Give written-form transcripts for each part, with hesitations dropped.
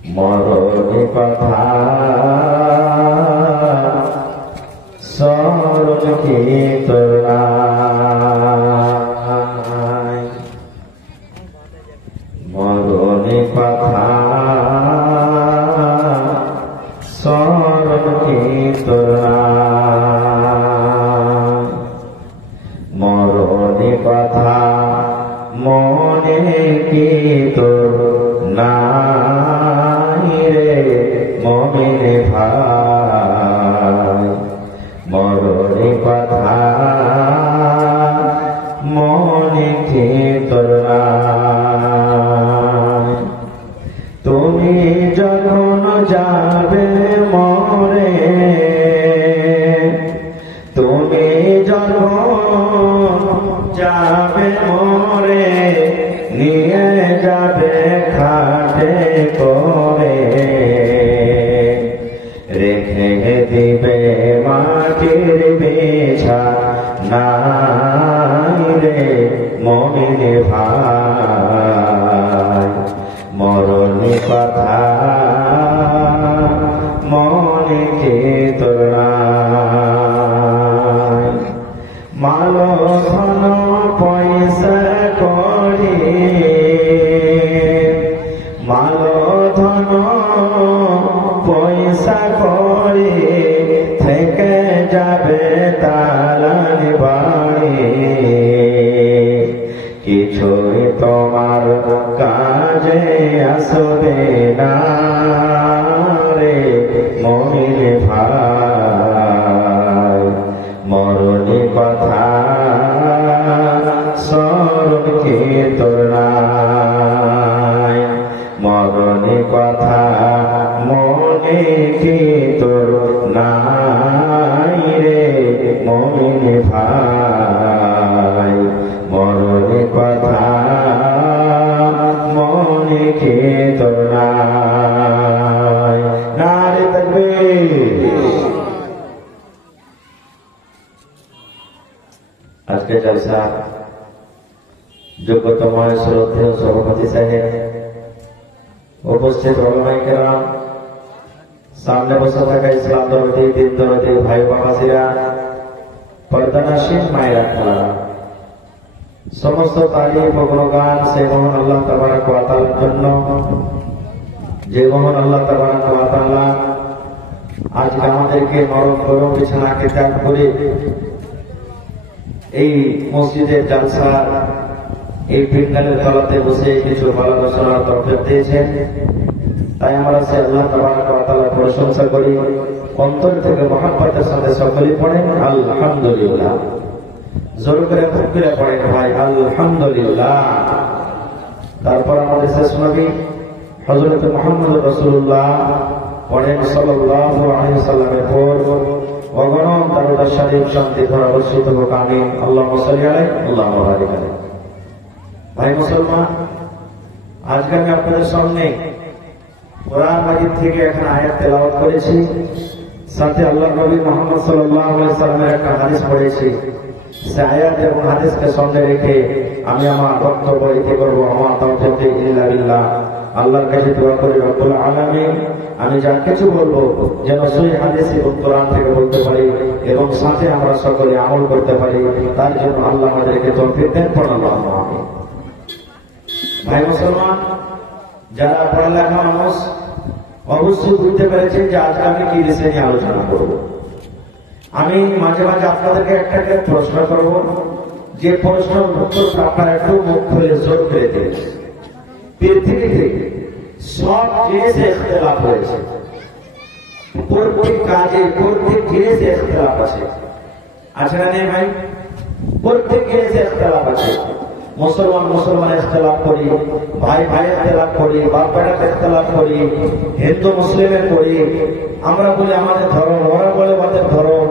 মরণে কথা স্মরণ কি তোর নাই, মরণে কথা স্মরণ কি তোর নাই, মরণে কথা মনে কি তোর নাই রে মুমিন ভাই, মরণে কথা মনে কি তোর নাই। তুমি যখন যাবে মরে, তুমি যখন যাবে মরে, নিয়ে যাবে খাটে করে, রেখে দিবে মাটির বিছানায় রে মুমিন ভাই, মরণে কথা মনে কি তোর নাই। মাল ধন পয়সা করি, মাল ধন পয়সা করি, থেকে যাবে দালান বাড়ি, কিছুই তোমার কাজে আসবে না রে মুমিন ভাই, মরণে কথা স্মরণ কি তোর নাই, মরণে কথা মনে কি তোর নাই রে মুমিন ভাই, মরণে কথা মনে কি তোর নাই। নারে তাকবীর। আজকে জলসা যোগ্যতম শ্রদ্ধেয় সভাপতি সাহেব, উপস্থিত ওলামায়ে কেরাম, সামনে বসে থাকা ইসলাম দরদি দিন দরদি ভাই বাবাজিরা, পর্দানাশীন মায়েরা খালা, সমস্ত তারিফ ও গুণগান সেই মহান আল্লাহ তাবারক ওয়া তাআলার জন্য, যে মহান আল্লাহ তাবারক ওয়া তাআলা আজকে আমাদেরকে নরম গরম বিছানাকে ত্যাগ করে এই মসজিদের জালসা, এই পিন্ডালের তলাতে বসে কিছু বলার শোনার তৌফিক দিয়েছেন। তাই আমরা সে আল্লাহ তাবারক ওয়া তাআলার প্রশংসা করি, অন্তর থেকে মহব্বতের সাথে সকলেই পড়েন আলহামদুলিল্লাহ। জোর করে খুব করে পড়েন ভাই আলহামদুলিল্লাহ। তারপর আমাদের শেষ নবী হযরত মুহাম্মদ রাসূলুল্লাহ পড়েন সাল্লাল্লাহু আলাইহি ওয়াসাল্লামের পর অগণন দরুদ শরীফ শান্তি ধারা বর্ষিত হোক, আমিন। আল্লাহুম্মা সাল্লি আলাইহি আল্লাহুম্মা বারিক আলাইহি। ভাই মুসলমান, আজকে আমি আপনাদের সামনে কোরআন মাজিদ থেকে একটা আয়াত তেলাওয়াত করেছি, সাথে আল্লাহর নবী মুহাম্মদ সাল্লাল্লাহু আলাইহি ওয়াসাল্লামের একটা হাদিস পড়েছি। সে আয়াত এবং হাদিসকে সামনে রেখে আমি আমার বক্তব্য ইতি করব। আমার তাওফীক ইল্লা বিল্লাহ। আল্লাহর কাছে দোয়া করি রব্বুল আলামিন আমি যা কিছু বলবো যেন সহিহ হাদিস এবং কোরআন থেকে বলতে পারি এবং সাথে আমরা সকলে আমল করতে পারি, তার জন্য আল্লাহ আমাদেরকে তৌফিক দেন। আল্লাহুম্মা আমিন। ভাই মুসলমান, যারা পড়ালেখা মানুষ অবশ্যই বুঝতে পেরেছেন যে আজকে আমি কি বিষয় নিয়ে আলোচনা করব। আমি মাঝে মাঝে আপনাদেরকে একটা প্রশ্ন করব, যে প্রশ্নের উত্তর আপনারা একটু মুখ খুলে জোর করে দেবেন। পৃথিবীতে সব জিনিসে ইখতিলাফ হয়েছে, প্রত্যেক কাজে প্রত্যেক জিনিসে ইখতিলাফ আছে, আছে না নেই ভাই? প্রত্যেক জিনিসে ইখতিলাফ আছে। মুসলমান মুসলমান ইখতিলাফ করি, ভাই ভাই ইখতিলাফ করি, বাপ বেটাতে ইখতিলাফ করি, হিন্দু মুসলিমের করি, আমরা বলি আমাদের ধর্ম, ওরা বলে আমাদের ধর্ম,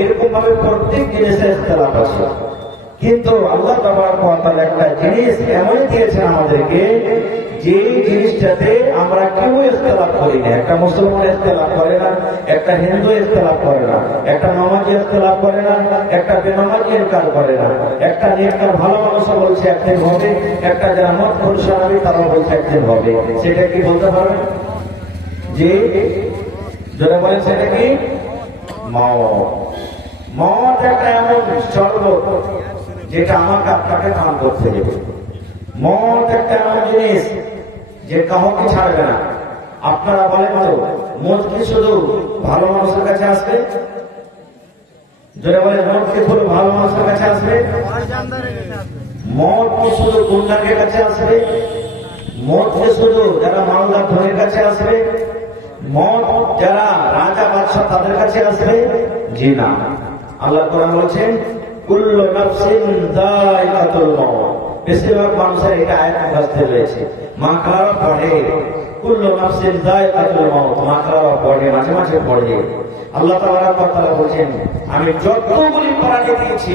এরকম ভাবে প্রত্যেক জিনিসে ইখতিলাফ আছে। কিন্তু আল্লাহ তাবারক ওয়া তাআলা একটা জিনিস এমন দিয়েছেন আমাদেরকে, যে জিনিসটাতে আমরা কেউ ইখতিলাফ করি না। একটা মুসলমান ইখতিলাফ করে না, একটা হিন্দু ইখতিলাফ করে না, একটা নামাজি ইখতিলাফ করে না, একটা বেনামাজি ইনকার করে না, একটা নেককার ভালো মানুষ বলছে একদিন হবে, একটা যারা মত খুলসারাবি তারা বলছে একদিন হবে। সেটা কি বলতে পারবেন? যে যারা বলেন সেটা কি মত। মত একটা এমন শরবত যেটা আমাকে আপনাকে পান করতে দেবে। মত একটা এমন জিনিস যে কাউকে ছাড়বে না। আপনারা বলেন তো মদ কি শুধু ভালো মানুষের কাছে আসবে? যারা বলে মদ কি শুধু ভালো মানুষের কাছে আসবে? মদ কি শুধু গুন্ডাদের কাছে আসবে? মদ কি শুধু যারা মালদার ধনের কাছে আসবে? মদ যারা রাজা বাদশাহ তাদের কাছে আসবে? জি না। আল্লাহ কোরআন বলছেন কুল্লু নাফসিন যায়কাতুল মাউত। বেশিরভাগ মানুষের এটা আয়াত মুখস্থ রয়েছে, মাকরারা পড়ে কুল্লু নাফসিন যায়কাতুল মাউত, মাকরারা পড়ে, মাঝে মাঝে পড়ে। আল্লাহ তাবারাক ওয়া তাআলা বলেন আমি যতগুলি প্রাণী দিয়েছি,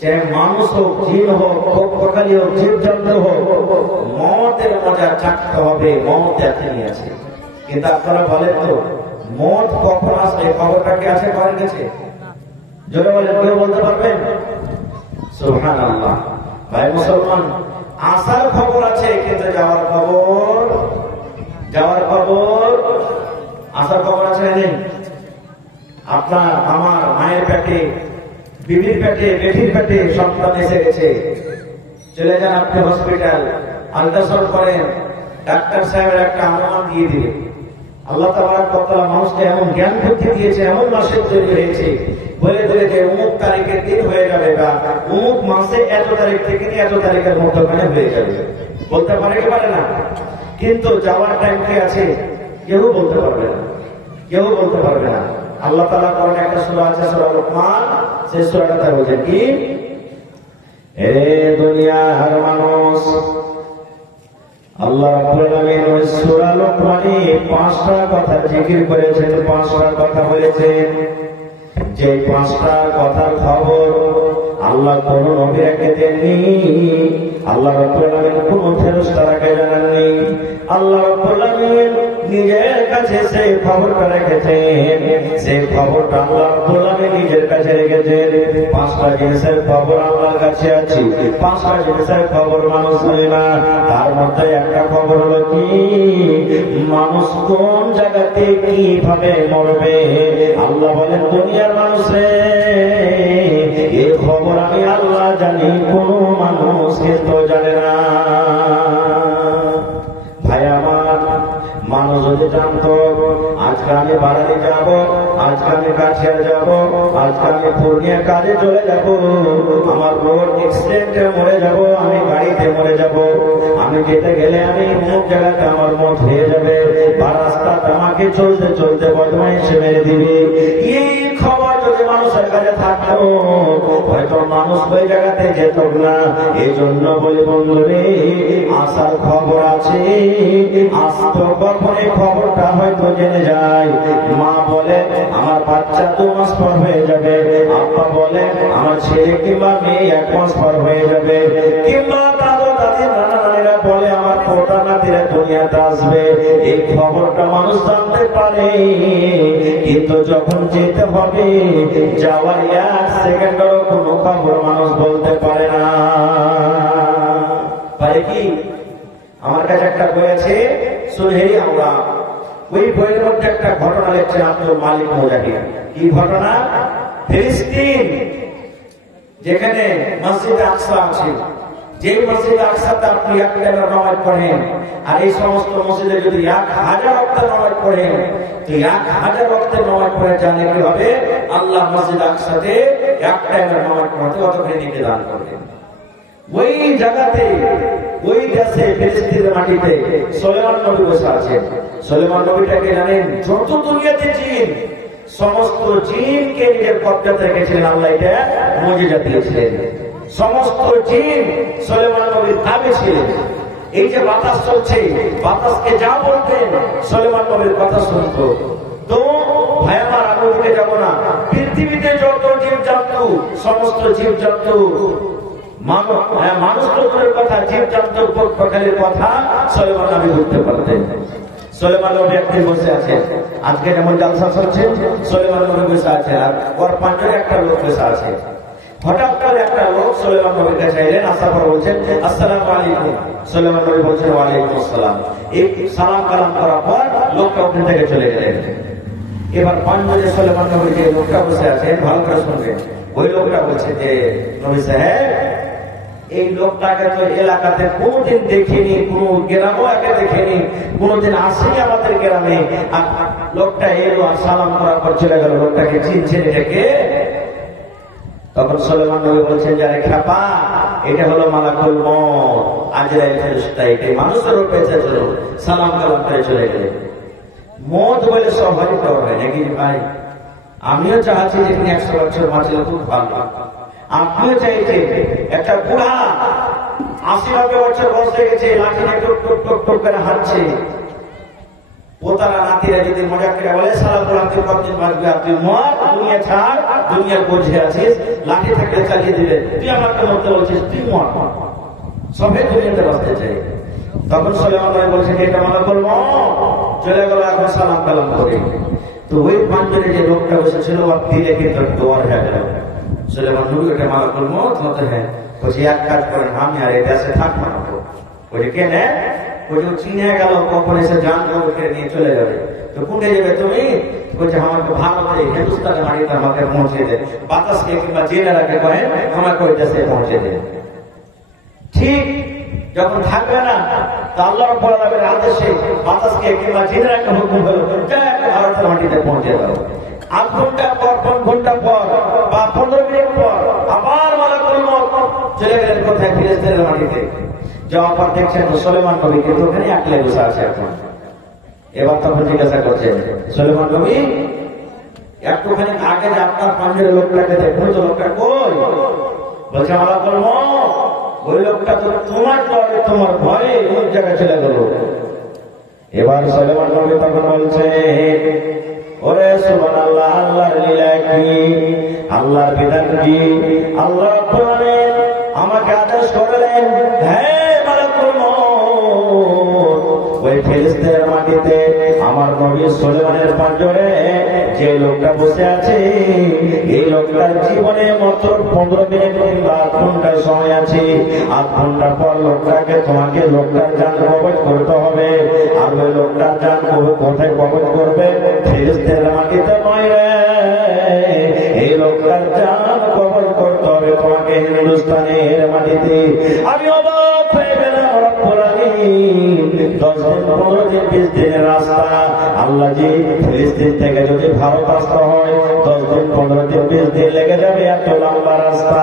চাহে মানুষ হোক, জিন হোক, পক্ষালী হোক, জীবজন্তু হোক, মদের মজা চাকতে হবে, মদ এতে নিয়েছে। কিন্তু আপনারা বলেন তো মদ কখন আসবে? খবরটা কি আছে কার কাছে? জোরে বলেন, কেউ বলতে পারবেন? সুবহানাল্লাহ। ভাই মুসলমান, আসার খবর আছে কিন্তু যাওয়ার খবর আসার খবর আছে না নেই? আপনার আমার মায়ের পেটে, বিবির পেটে, বেটির পেটে সন্তান এসে গেছে, চলে যান আপনি হসপিটাল, আল্ট্রাসাউন্ড করেন, ডাক্তার সাহেবের একটা অনুমান দিয়ে দিবে। আল্লাহ তাবারাক ওয়া তাআলা মানুষকে এমন জ্ঞান বুদ্ধি দিয়েছে, এমন মাসের তৈরি হয়েছে, বলে দিলে যে অমুক তারিখের দিন হয়ে যাবে বা অমুক মাসে এত তারিখ থেকে এত তারিখের মধ্যখানে হয়ে যাবে। বলতে পারে কি পারে না? কিন্তু যাওয়ার টাইম কি আছে? কেউ বলতে পারবে না, কেউ বলতে পারবে না। আল্লাহ তাআলা কোরআনে একটা সূরা আছে, সূরা লুকমান, সেই সূরাটা বলছে কি, হে দুনিয়ার মানুষ, আল্লাহ রাব্বুল আলামিন ওই সূরা লুকমানে 5টা কথা জিকির করেছেন, 5টা কথা বলেছেন। যে 5টা কথার খবর আল্লাহ কোন নবীকে দেননি, আল্লাহ রাব্বুল আলামিন কোন ফেরেশতাকে জানাননি। আল্লাহ রাব্বুল আলামিন নিজের কাছে সেই খবরটা রেখেছেন, সেই খবরটা আল্লাহ রাব্বুল আলামিন নিজের কাছে রেখেছেন। 5টা জিনিসের খবর আল্লাহর কাছে আছে, 5টা জিনিসের খবর মানুষ জানে না। তার মধ্যে একটা খবর হলো কি, মানুষ কোন জায়গাতে কিভাবে মরবে। আল্লাহ বলেন দুনিয়ার মানুষে এই খবর আমি আল্লাহ জানি, কোন মানুষ কিন্তু জানে না। ভাই আমার, মানুষ যদি জানতো আজকে আমি বাড়াতে যাব, আজকে আমি কাছিয়া যাব, আজকে আমি পূর্ণিয়া কাজে চলে যাব, আমার রোড অ্যাক্সিডেন্টে মরে যাব, আমি গাড়িতে মরে যাব, আমি যেতে গেলে আমি অমুক জায়গাতে আমার মত হয়ে যাবে, বা রাস্তাতে আমাকে চলতে চলতে বদমাইশে মেরে দিবে, এই খবর যদি মানুষের কাছে থাকতো হয়তো মানুষ ওই জায়গাতে যেত না। এই জন্য বলি বন্ধুরে, আসার খবর আছে, আসতো কখন এই খবরটা হয়তো জেনে যায়। মা বলে আমার বাচ্চা 2 মাস পর হয়ে যাবে, আব্বা বলে আমার ছেলে কিংবা মেয়ে 1 মাস পর হয়ে যাবে, কিংবা দাদু দাদি নানা নানিরা বলে আমার পোতা নাতিরা দুনিয়াতে আসবে। এই খবরটা মানুষ জানতে পারে, কিন্তু যখন যেতে হবে যাওয়ার 1 সেকেন্ডেরও কোনো খবর মানুষ বলতে পারে না। পারে কি? আমার কাছে একটা বই আছে, শুনেই আমরা ওই বইয়ের মধ্যে একটা ঘটনা লিখছেন আব্দুল মালিক মুজাহিদ। কি ঘটনা? ফিলিস্তিন যেখানে মসজিদ আকসা আছে, যে মসজিদ আকসাতে আপনি এক টাইমে নামাজ পড়েন, আর এই সমস্ত মসজিদে যদি 1000 ওয়াক্ত নামাজ পড়েন, তো 1000 ওয়াক্ত নামাজ পড়ে জানে কি হবে? আল্লাহ মসজিদ আকসাতে এক টাইমে নামাজ পড়তে অতখানি নিতে দান করবেন। ওই জায়গাতে, ওই দেশে, ফিলিস্তিনের মাটিতে সুলাইমান নবী বসে আছেন। সুলাইমান নবীটাকে জানেন যত দুনিয়াতে জিন, সমস্ত জিনকে নিজের কব্জাতে রেখেছিলেন আল্লাহ, এটা মুজিজা দিয়েছিলেন। সমস্ত জিন সুলাইমান নবীর তাবে ছিলেন। এই যে বাতাস চলছে, বাতাসকে যা বলতেন সুলাইমান নবীর কথা শুনতো। তো ভাই আমার, আমি ওদিকে যাবো না, পৃথিবীতে যত জীবজন্তু, সমস্ত জীবজন্তু, মানুষ তো দূরের কথা, জীবজন্তুর পক্ষালীর কথা সুলাইমান নবী বুঝতে পারতেন। সুলাইমান নবী একদিন বসে আছেন, আজকে যেমন জালসা চলছে, সুলাইমান নবী বসে আছেন, আর ওর পাঁচজনে একটা লোক বসে আছে। হঠাৎ করে একটা লোক সুলাইমান নবীর কাছে এলেন, আসার পর বলছেন আসসালামু আলাইকুম। সুলাইমান নবী বলছেন ওয়ালাইকুম আসসালাম। এই সালাম কালাম করার পর লোকটা ওখান থেকে চলে গেলেন। এবার পাঞ্জরে সুলাইমান নবী যে লোকটা বসে আছেন, ভালো করে শুনবেন, ওই লোকটা বলছে যে নবী সাহেব, এই লোকটাকে তো এলাকাতে কোনোদিন দেখিনি, কোন গ্রামও একে দেখিনি, কোনোদিন আসেনি আমাদের গ্রামে। লোকটা এলো আর সালাম করার পর চলে গেল, লোকটাকে চিনছেন এটাকে? তখন সুলাইমান নবী বলছেন যে আরে খ্যাপা, এটা হলো মালাকুল মউত, আজরাইল ফেরেশতা, এটাই মানুষের উপরে এসেছিল, সালাম কালাম করে চলে গেলে। মত বলে সবারই ডর হয় নাকি ভাই? আমিও চাচ্ছি যে তিনি 100 বছর বাঁচলে খুব ভালো। আপনিও চাইছে একটা বুড়া 80-90 বছর বয়স হয়ে গেছে, লাঠি নিয়ে টুক টুক টুক টুক করে হাঁটছে, পোতারা নাতিরা যদি মজা করে বলে সারা বুড়া তুই কতদিন বাঁচবি, আর তুই মর, দুনিয়া ছাড়, দুনিয়ার বোঝে আছিস, লাঠি থাকলে চালিয়ে দিবে, তুই আমাকে মরতে বলছিস, তুই মর। সবাই দুনিয়াতে বাঁচতে চাই। তখন সুলাইমান নবী বলছেন এটা মালাকুল মউত, চলে গেল এখন সালাম কালাম করে। তো ওই পাঞ্জরে যে লোকটা বসেছিল ওর দিলে কিন্তু দোয়ার হয়ে গেল। সুলাইমান নবী ওটা মালাকুল মউত হতে হ্যাঁ, বলছি এক কাজ করেন, আমি আর এই দেশে থাকবো না। ওই কে না, ওই যে চিনে গেল, কখন এসে জান করে নিয়ে চলে যাবে। তো কোনটা যাবে তুমি? বলছে আমাকে ভারতে হিন্দুস্তানের মাটিতে আমাকে পৌঁছে দে, বাতাসকে কিংবা জেলেরাকে করেন আমাকে ওই দেশে পৌঁছে দে। ঠিক যখন থাকবে না, তা আল্লাহ রাব্বুল আলামিনের আদেশে বাতাসকে কিংবা জেলেরাকে হুকুম হলো ভারতের মাটিতে পৌঁছে দাও। 8 ঘন্টা পর 5 ঘন্টা পর বা 15 মিনিট পর আবার মালাকুল মউত চলে গেলেন কোথায়? ফিলিস্তিনের মাটিতে। যাওয়ার পর দেখছেন সুলাইমান নবী কিন্তু ওখানে একলা বসে আছে এখন। এবার তখন জিজ্ঞাসা করছেন সুলাইমান নবী, একটুখানি আগে যে আপনার পাঞ্জরের লোকটাকে দেখুন তো, লোকটা কই? বলছে মালাকুল মউত, ওই লোকটা তো তোমার ডরে তোমার ভয়ে ওই জায়গায় চলে গেল। এবার সুলাইমান নবী তখন বলছে ওরে সুবহানাল্লাহ, আল্লাহর লীলা কি, আল্লাহর বিধান কি? আল্লাহ রাব্বুল আলামিন আমাকে আদেশ করলেন, হ্যাঁ মালাকুল মউত, ওই ফিলিস্তিনের মাটিতে আমার নবী সুলাইমানের পাঞ্জরে যে লোকটা বসে আছে, এই লোকটার জীবনে মাত্র 15 মিনিট কিংবা 8 ঘন্টা সময় আছে। 8 ঘন্টা পর লোকটাকে তোমাকে লোকটার জান কবজ করতে হবে। আর ওই লোকটার জান কোথায় কবজ করবে? ফিলিস্তিনের মাটিতে নয় রে, এই লোকটার জান কবজ করতে হবে তোমাকে হিন্দুস্তানের মাটিতে। আমি অবাক হয়ে গেলাম, রব্বুল আলামিন 10 দিন 15 দিন 20 দিনের রাস্তা, আল্লাহ জি ফিলিস্তিন থেকে যদি ভারত আসতে হয় 10 দিন 15 দিন 20 দিন লেগে যাবে, এত লম্বা রাস্তা।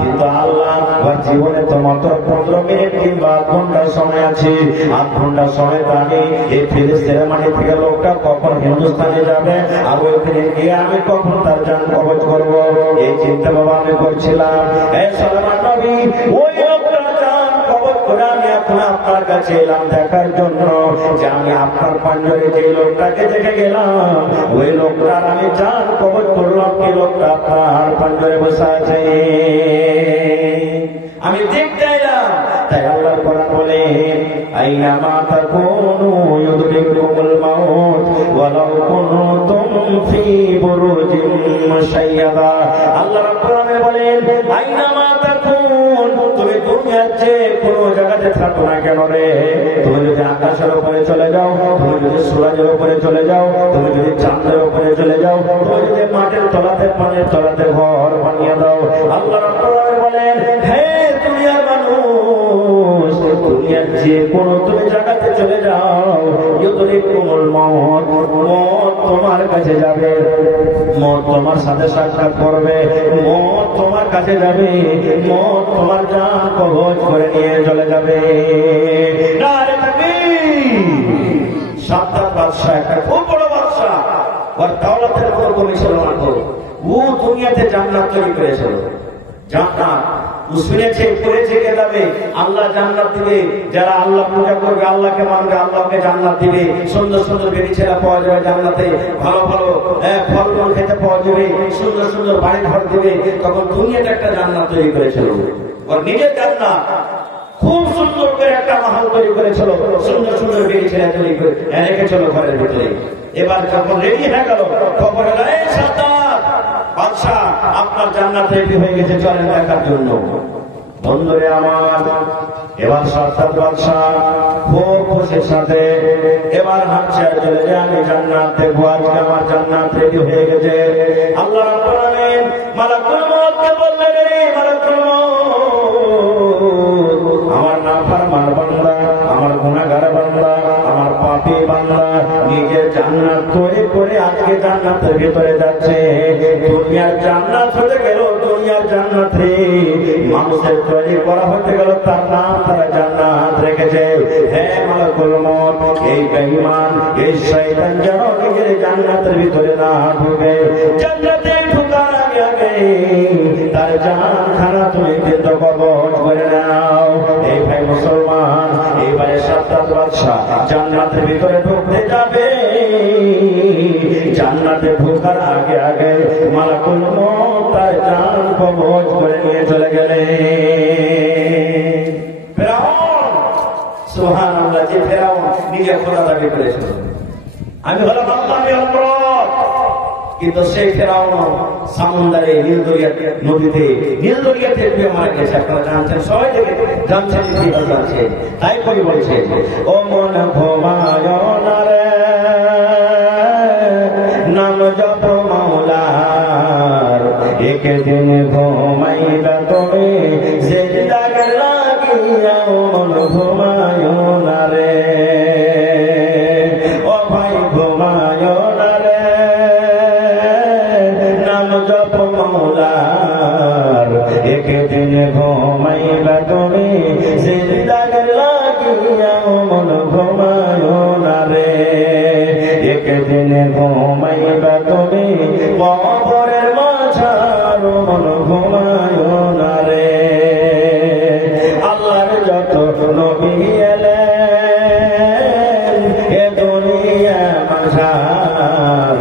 কিন্তু আল্লাহ ওর জীবনে তো মাত্র 15 মিনিট কিংবা 8 ঘন্টা সময় আছে। 8 ঘন্টা সময় তো আমি এই ফিলিস্তিনের মাটি থেকে লোকটা কখন হিন্দুস্তানে যাবে, আর ওইখানে গিয়ে আমি কখন তার জান কবজ করবো, এই চিন্তা বাবা আমি করছিলাম। এই সুলাইমান নবী ওই লোকটার জান কবজ করে আমি এখন আপনার কাছে এলাম দেখার জন্য যে আমি আপনার পাঞ্জরে যে লোকটাকে দেখে গেলাম, ওই লোকটার আমি জান কবজ করলাম কি লোকটা আপনার পাঞ্জরে বসে আছে, আমি দেখতে এলাম। তাই আল্লাহর কোরআন বলে আইনামা তাকুনু ইউদরিকুমুল মাউত ওয়ালাউ কুনতুম ফি বুরুজিম মুশাইয়াদা। আল্লাহ রাব্বুল আলামিন বলেন আইনামা তাকুন, তুমি দুনিয়ার যে কোনো জায়গাতে থাকো না কেন রে, তুমি যদি আকাশের উপরে চলে যাও, তুমি যদি সূর্যের উপরে চলে যাও, তুমি যদি চাঁদের উপরে চলে যাও, তুমি যদি মাটির তলাতে পানির তলাতে ঘর বানিয়ে দাও, আল্লাহ রাব্বুল আলামিন বলেন হে দুনিয়ার মানুষ, দুনিয়ার যে কোনো তুমি জায়গাতে চলে যাও, ইউদরিকুমুল মাউত, মওত তোমার কাছে যাবে, মওত তোমার সাথে সাক্ষাৎ করবে, মওত তোমার কাছে যাবে, মওত তোমার জান কবজ করে নিয়ে চলে যাবে। নারে তাকবীর! সাদ্দাত বাদশা একটা খুব বড় বাদশা, ওর দৌলতের কোনো কমি ছিল না। ও দুনিয়াতে জান্নাত তৈরি করেছিল। জান্নাত শুনেছে করেছে কে যাবে, আল্লাহ জান্নাত দিবে, যারা আল্লাহ পূজা করবে, আল্লাহকে মানবে, আল্লাহকে জান্নাত দিবে। সুন্দর সুন্দর বেবি ছেলে পাওয়া যাবে জান্নাতে, ভালো ভালো ফল খেতে পাওয়া যাবে, সুন্দর সুন্দর বাড়ি ঘর দিবে। তখন দুনিয়াতে একটা জান্নাত তৈরি করেছিল, ওর নিজের জান্নাত খুব সুন্দর করে একটা মাহল তৈরি করেছিল, সুন্দর সুন্দর বেবি ছেলে তৈরি করে রেখেছিল ঘরের ভিতরে। এবার যখন রেডি হয়ে গেল, খবর হলো এই সাদ্দাত বাদশা আপনার জান্নাত রেডি হয়ে গেছে, চলেন দেখার জন্য। বন্ধুরে আমার, এবার সাদ্দাত বাদশা খুব খুশির সাথে এবার এবার হাঁটছে আর চলে যায় আমি জান্নাত দেখবো, আজকে আমার জান্নাত রেডি হয়ে গেছে। আল্লাহ রাব্বুল আলামিন মালাকুল মউতকে বললেন, রে মালাকুল মউত, আমার নাফরমান বান্দা, আমার গুনাহগার বান্দা, আমার পাপী বান্দা নিজের জান্নাত করে করে আজকে জান্নাতের ভিতরে যাচ্ছে। দুনিয়ার জান্নাত হতে গেল, দুনিয়ার জান্নাত রে মানুষের তৈরি করা হতে গেল, তার নাম তারা জান্নাত রেখেছে। হ্যাঁ মালাকুল মউত, এই বেঈমান এই শয়তান যেন নিজের জান্নাতের ভিতরে না ঢুকে। জান্নাতে ঢোকার আগে আগে তার জানখানা তুমি কিন্তু কবজ করে নাও। এই ভাই মুসলমান, এইবারে সাদ্দাত বাদশা জান্নাতের ভিতরে ঢুকতে যাবে, জান্নাতে ঢোকার আগে আগে মালাকুল মউত তার জান কবজ করে নিয়ে চলে গেলে। ফেরাউন, সুবহানাল্লাহ, যে ফেরাউন নিজে খোদা দাবি করেছিল, আমি হলাম আল্লাহ, আমি আল্লাহ, কিন্তু সেই ফেরাউন সমুদ্রে নীল দরিয়া নদীতে নীল দরিয়াতে ডুবে মারা গেছে। আপনারা জানছেন, সবাই থেকে জানছেন, জানছেন। তাই কবি বলছে, ও মন ঘুমায় না রে, নাম জপ মাওলার, একদিন ঘুমাইবা তুমি জিন্দাগি লাগিয়া, মন ঘুমায় না রে, ও ভাই ঘুমায় না রে, নাম জপ মাওলার, একদিন ঘুমাইবা তুমি জিন্দাগি লাগিয়া, মন ঘুমায় না রে, একদিন ঘুমাইবা তুমি কবরের মাঝার, মন ঘুমায় না রে। আল্লাহর যত নবী এলেন এ দুনিয়া মাঝার,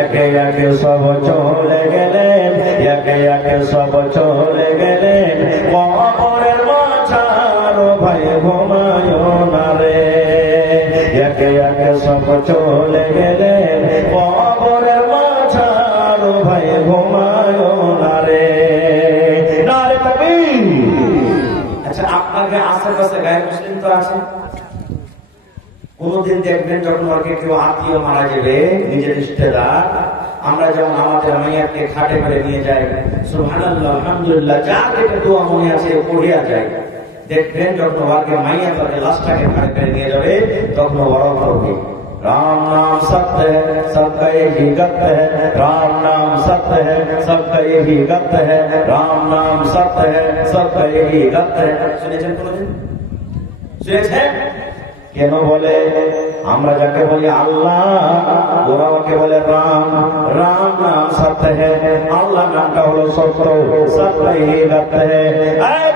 একে একে সব চলে গেলেন, একে একে সব চলে গেলেন কবরের মাঝার, ভাই ঘুমায় না রে, একে একে সব চলে গেলেন কবরের মাঝার, ভাই ঘুমায় না রে। নারে তাকবীর। আচ্ছা, আপনার আশেপাশে গায়ে মুসলিম তো আছে, কোনদিন দেখবেন যখন ওকে কেউ আত্মীয় মারা যাবে, নিজের রিশতেদার, আমরা যেমন আমাদের মাইয়াকে খাটে করে নিয়ে যাই, সুবহানাল্লাহ আলহামদুলিল্লাহ, যা থেকে দোয়া মনে আছে পড়িয়া যায়, দেখবেন যখন ওকে মাইয়া তাকে লাশটাকে খাটে করে নিয়ে যাবে, তখন ওরা পড়বে, राम नाम सत्य है, सबका यही गत है, राम नाम सत्य है, सबका यही गत है, राम नाम सत्य है, सबका यही गत है। শুনেছেন কোনদিন? শুনেছেন? কেন বলে? আমরা যাকে বলি আল্লাহ, ওরা ওকে বলে রাম, রাম নাম সত্য হ্যাঁ, আল্লাহ নামটা হলো সত্য, সত্য यही गत है।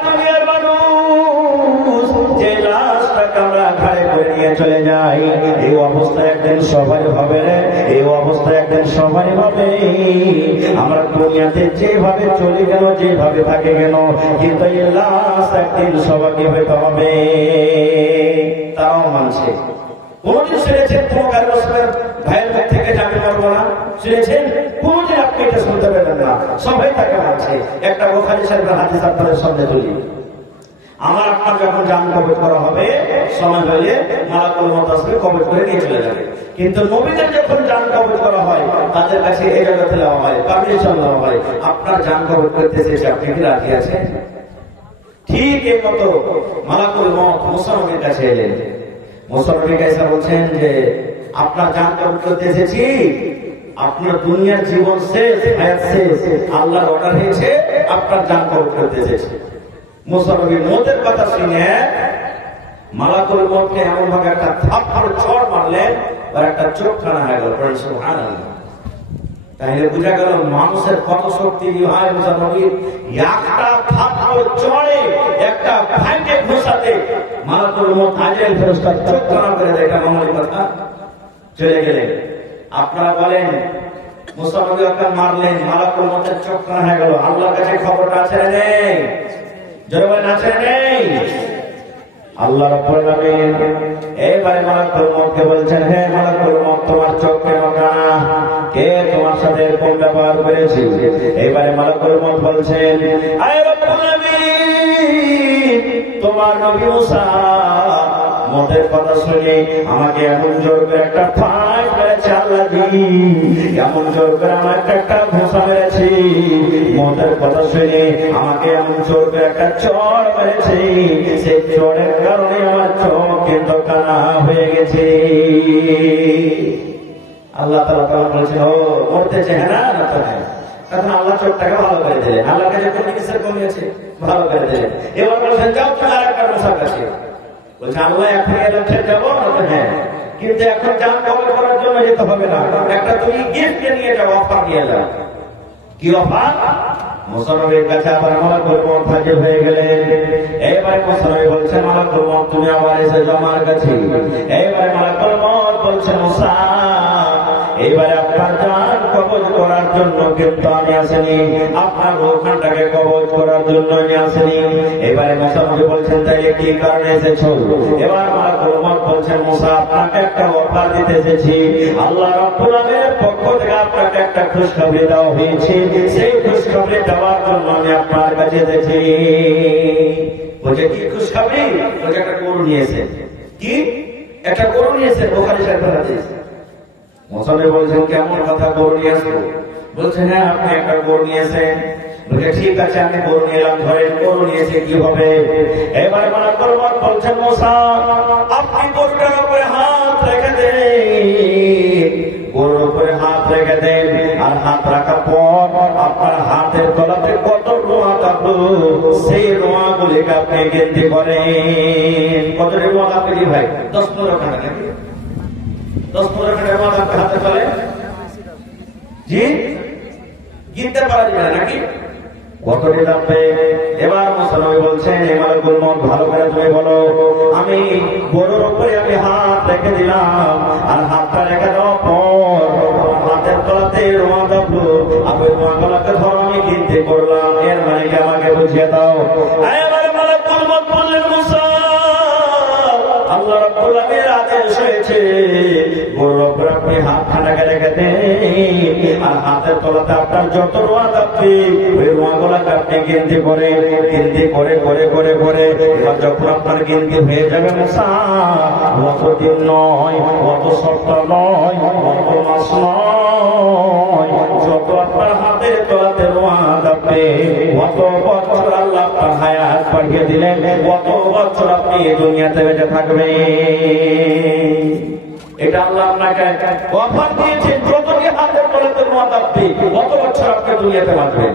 দুনিয়ার মানুষ যে লাশটাকে আমরা ঘাড়ে করে নিয়ে চলে যাই, এই অবস্থায় একদিন সবাই হবে রে, এই অবস্থায় একদিন সবাই হবে। আমরা দুনিয়াতে যেভাবে চলে গেল, যেভাবে থাকে গেল, কিন্তু এই লাশ একদিন সবাইকে হইতে হবে। তারাও মানছে। কোনদিন শুনেছেন তোমার রসুলের ভাইয়ের মুখ থেকে জানতে পারবো না? শুনেছেন? কোনদিন আপনি এটা শুনতে পেলেন না? সবাই তাকে মানছে। একটা বুখারী শরীফের হাদিস আপনাদের সামনে তুলি। আমার আপনার যখন জান কবজ করা হবে, সময় হলে মালাকুল মউত আসবে, কবজ করে নিয়ে চলে যাবে। কিন্তু নবীদের যখন জান কবজ করা হয়, তাদের কাছে ইজাজত দেওয়া হয়, পারমিশন দেওয়া হয়। আপনার জান কবজ করতে এসেছে, আপনি কি রাজি আছেন? ঠিক এই মতো মালাকুল মউত মুসা নবীর কাছে এলেন। মুসা নবী এসে বলছেন যে আপনার জান কবজ করতে এসেছি, আপনার দুনিয়ার জীবন শেষ, হায়াত শেষ, আল্লাহর অর্ডার হয়েছে, আপনার জান কবজ করতে এসেছি। মুসা নবীর মউতের কথা শুনে মালাকুল মউতকে এমন ভাবে একটা থাপ্পড় ছড় মারলেন, আর একটা চোখ টানা হয়ে গেল। সুবহানাল্লাহ। তাহলে বোঝা গেল মানুষের কত শক্তি হয়। মুসা নবীর একটা থাপ্পড় চড়ে একটা ভাইকে ঘোষাতে মালাকুল মউত আজরাইল ফেরেশতা চোখ টানা করে দেয়। এটা মামুলি কথা। চলে গেলেন। আপনারা বলেন মুসা নবী ওকে মারলেন, মালাকুল মউতের চোখ টানা হয়ে গেল। আল্লাহর কাছে খবরটা আছে না নেই? জোরে বলেন আছে না নেই? আল্লাহ রাব্বুল আলামিন এবারে মালাকুল মউতকে বলছেন, হে মালাকুল মউত, তোমার চোখ কেন কানা? কে তোমার সাথে এরকম ব্যবহার করেছে? এবারে মালাকুল মউত বলছেন, হে রব্বুল আলামিন, তোমার নবী মুসা মতের কথা শুনে আমাকে এমন জোর করে একটা ফাঁস মেরেছে আল্লাহ, এমন জোর করে আমাকে একটা ঘোষা মেরেছে। মতের কথা শুনে আমাকে এমন জোর করে একটা চড় মেরেছে, সেই চড়ের কারণে আমার চোখ কিন্তু কানা হয়ে গেছে। আল্লাহ তাআলা বলছেন, ও মরতেছে, হ্যাঁ না তো হ্যাঁ। তখন আল্লাহ চোখটাকে ভালো করে দিলেন, আল্লাহ কাছে কোন কিসের কমিয়েছে ভালো করে দিলেন। এবার বলছেন, যাও তোমার একটা মশার কাছে। বলছে, আল্লাহ এখন এলাকায় যাবো না তো হ্যাঁ, কিন্তু এখন জান কবর করার জন্য যেতে হবে না, একটা তুমি গিফট নিয়ে যাও, অফার নিয়ে যাও। কি অফার? মুসানবীর কাছে আবার মালাকুল মউত হাজির হয়ে গেলেন। এইবারে মুসানবী বলছেন, মালাকুল মউত তুমি আবার এসেছো আমার কাছে। এইবারে মালাকুল মউত বলছেন, মুসা এইবারে আপনার জান কবজ করার জন্য কিন্তু আমি আসেনি, আপনার রূহটাকে কবজ করার জন্য আমি আসেনি। এবারে মুসানবী বলছেন, তাইলে কি কারণে এসেছো? এবার মালাকুল মউত বলছেন, মুসা আপনাকে একটা অফার দিতে এসেছি। আল্লাহ রাব্বুল আলামিনের পক্ষ থেকে আপনাকে একটা খুশখবরি দেওয়া হয়েছে, সেই খুশখবরি দেওয়ার জন্য আমি আপনার কাছে এসেছি। বলছে, কি খুশখবরি? বলছে, একটা গরু নিয়েছে। কি? একটা গরু নিয়েছে, বুখারী শরীফের হাদিস। মুসানবী বলছেন, কেমন কথা, গরু নিয়ে আসবো? বলছে, হ্যাঁ আপনি একটা গরু নিয়েছেন। বলছে, ঠিক আছে আমি গরু নিলাম, ধরেন গরু নিয়েছে কি হবে? এবার মালাকুল মউত বলছেন, মুসা আপনি গরুটার উপরে হাত রেখে দেন, গরুর উপরে হাত রেখে দেন, আর হাত রাখার পর আপনার হাতের তলাতে কত রোঁয়া থাকলো সেই রোঁয়া গুলিকে আপনি গিনতি করেন। কত রোঁয়া আপনি ভাই? 10-15 খানা নাকি? 10-15 খানা রোঁয়া আপনার হাতে চলে? জি, গিনতে পারা যাবে নাকি? কতটি লাগবে? এবার মুসানবী বলছেন, মালাকুল মউত ভালো করে তুমি বলো, আমি গরুর উপরে আমি হাত রেখে দিলাম, আর হাতটা রেখে দেওয়ার পর হাতের তলাতে রোঁয়া থাকলো, আমি রোঁয়াগুলোকে ধরো আমি গিনতি করলাম, এর মানে কি আমাকে বুঝিয়ে দাও। এবার মালাকুল মউত বললেন, মুসা আল্লাহ রাব্বুল আলামিনের আদেশ হয়েছে গরুর উপরে আপনি হাতটাকে রেখে দেন, আর হাতের তলাতে আপনার যত রোঁয়া থাকবে ওই রোঁয়াগুলোকে আপনি গিনতি করে এবার যখন আপনার গিনতি হয়ে যাবে, মুসা অত দিন নয়, অত সপ্তাহ নয়, অত মাস নয়, যত আপনার হাতের তলাতে রোঁয়া থাকবে অত বছর আল্লাহ আপনার হায়াত বাড়িয়ে দিলেন, অত বছর আপনি দুনিয়াতে বেঁচে থাকবেন। এটা আল্লাহ আপনাকে অফার দিয়েছেন, যতটি হাতের তলাতে রোঁয়া থাকবে অত বছর আপনি দুনিয়াতে বাঁচবেন।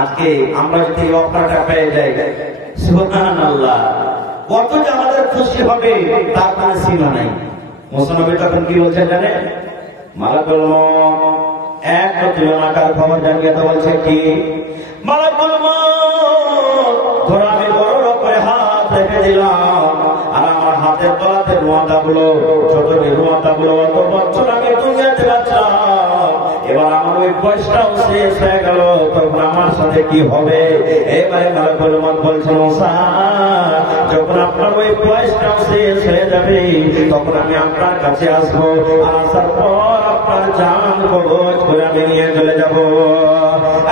আজকে আমরা যদি অফারটা পেয়ে যাই, সুবহানাল্লাহ, কত যে আমাদের খুশি হবে তার কোনো সীমা নাই। মুসানবী তখন কি বলছেন জানেন? মালাকুল মউত এক তুলনাকার খবর জানিয়ে তো বলছে, কি? মালাকুল মউত ধরো আমি গরুর উপরে হাত রেখে দিলাম, আর আমার হাতের তলাতে রোঁয়া থাকলো, যতটি রোঁয়া থাকলো অত বছর আমি দুনিয়াতে বাঁচলাম, এবার আমার ওই বয়সটাও শেষ হয়ে গেল, তখন আমার সাথে কি হবে? এবারে মালাকুল মউত বলছেন, মুসা যখন আপনার ওই বয়সটাও শেষ হয়ে যাবে তখন আমি আপনার কাছে আসবো, আর আসার পর আপনার জান কবজ করে আমি নিয়ে চলে যাবো।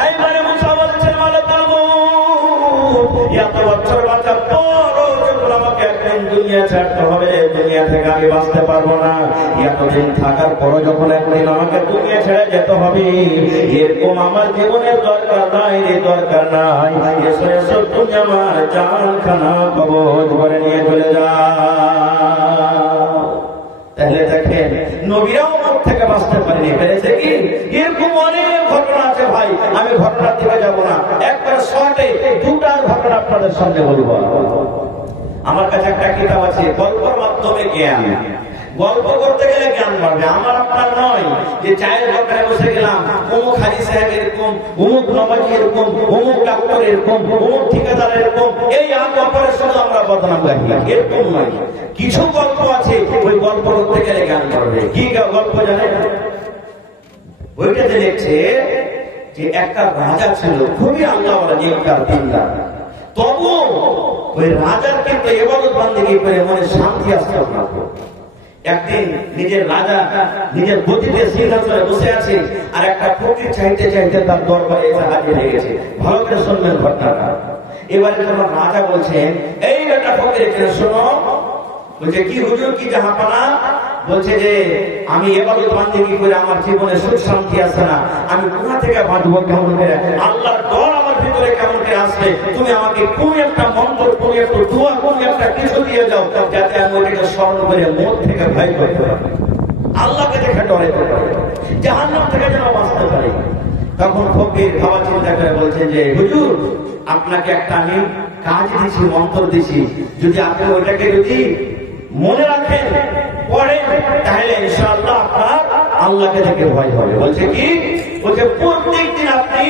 এইবারে মুসা বলছেন, মালাকুল মউত এত বছর বাঁচার পরও যখন আমাকে একদিন দুনিয়া ছাড়তে হবে, দুনিয়া থেকে আমি বাঁচতে পারবো না, এতদিন থাকার পরও যখন একদিন আমাকে দুনিয়া ছেড়ে যেতে হবে, এরকম আমার জীবনের দরকার নাই রে, দরকার নাই, এসো এসো তুমি আমার জানখানা কবজ করে নিয়ে চলে যাও। তাহলে দেখেন নবীরাও মত থেকে বাঁচতে পারেনি, পেরেছে কি? এরকম অনেক ঘটনা আছে ভাই, আমি ঘটনার দিকে যাবো না, একবার শর্টে দুটার ঘটনা আপনাদের সামনে বলবো। আমার কাছে একটা কিতাব আছে, গল্পের মাধ্যমে জ্ঞান। গল্প করতে গেলে জ্ঞান বাড়বে, আমার আপনার নয় যে চায়ের দোকানে বসে গেলাম, অমুক হাজি সাহেব এরকম, অমুক নবাজি এরকম, অমুক ডাক্তার এরকম, অমুক ঠিকাদার এরকম, এই অপারেশন আমরা বদনাম গাহি, এরকম নয়। কিছু গল্প আছে, ওই গল্প করতে গেলে জ্ঞান বাড়বে। কি গল্প জানেন? ওইটাতে দেখছে যে একটা রাজা ছিল, খুবই আল্লাহওয়ালা, নেককার, দিনদার, তবু ওই রাজার কিন্তু ইবাদত বান্দেগি করে মনে শান্তি আসতে পারত। একদিন নিজের রাজা নিজের গতিতে সিংহাসনে বসে আছে, আর একটা ফকির চাইতে চাইতে তার দরবারে এসে হাজির হয়ে গেছে। ভালো করে শুনবেন ঘটনাটা। এবারে যখন রাজা বলছেন, এই বেটা ফকির, এখানে শোনো, বলছে কি হুজুর কি জাহাপানা? বলছে যে আমি ইবাদত বান্দেগি করে আমার জীবনে সুখ শান্তি আসে না, আমি কোথা থেকে বাঁচবো কেমন করে, আল্লাহর ডর আমার ভিতরে কেমন করে আসবে, তুমি আমাকে কোন একটা মন্ত্র, কোন একটা দোয়া, কোন একটা কিছু দিয়ে যাও যাতে আমি ওটাকে স্মরণ করে মন থেকে ভয় করতে পারি, আল্লাহকে দেখে ডরে জাহান্নাম থেকে যেন বাঁচতে পারি। তখন ফকির ভাবা চিন্তা করে বলছে যে হুজুর আপনাকে একটা আমি কাজ দিছি, মন্ত্র দিছি, যদি আপনি ওইটাকে যদি মনে রাখেন পড়েন তাহলে ইনশাআল্লাহ আপনার আল্লাহকে দেখে ভয় হবে। বলছে কি? বলছে প্রত্যেক দিন আপনি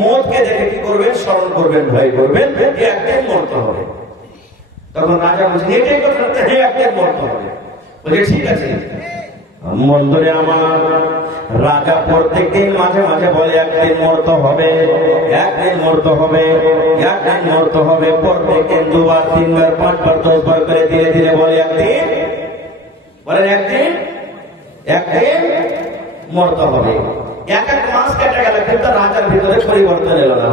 মৌতকে দেখে কি করবেন? স্মরণ করবেন, ভয় করবেন, একদিন মরতে হবে। তখন রাজা বলছে এটাই কথা, একদিন মরতে হবে। বলছে ঠিক আছে। বন্ধুরে আমার, রাজা প্রত্যেক দিন মাঝে মাঝে বলে একদিন মরতে হবে, একদিন মরতে হবে, একদিন মরতে হবে। প্রত্যেক দিন দুবার, তিনবার, পাঁচবার, 10 বার করে ধীরে ধীরে বলে একদিন, বলেন একদিন, একদিন মরতে হবে। এক এক মাস কেটে গেল কিন্তু রাজার ভিতরে পরিবর্তন এলো না।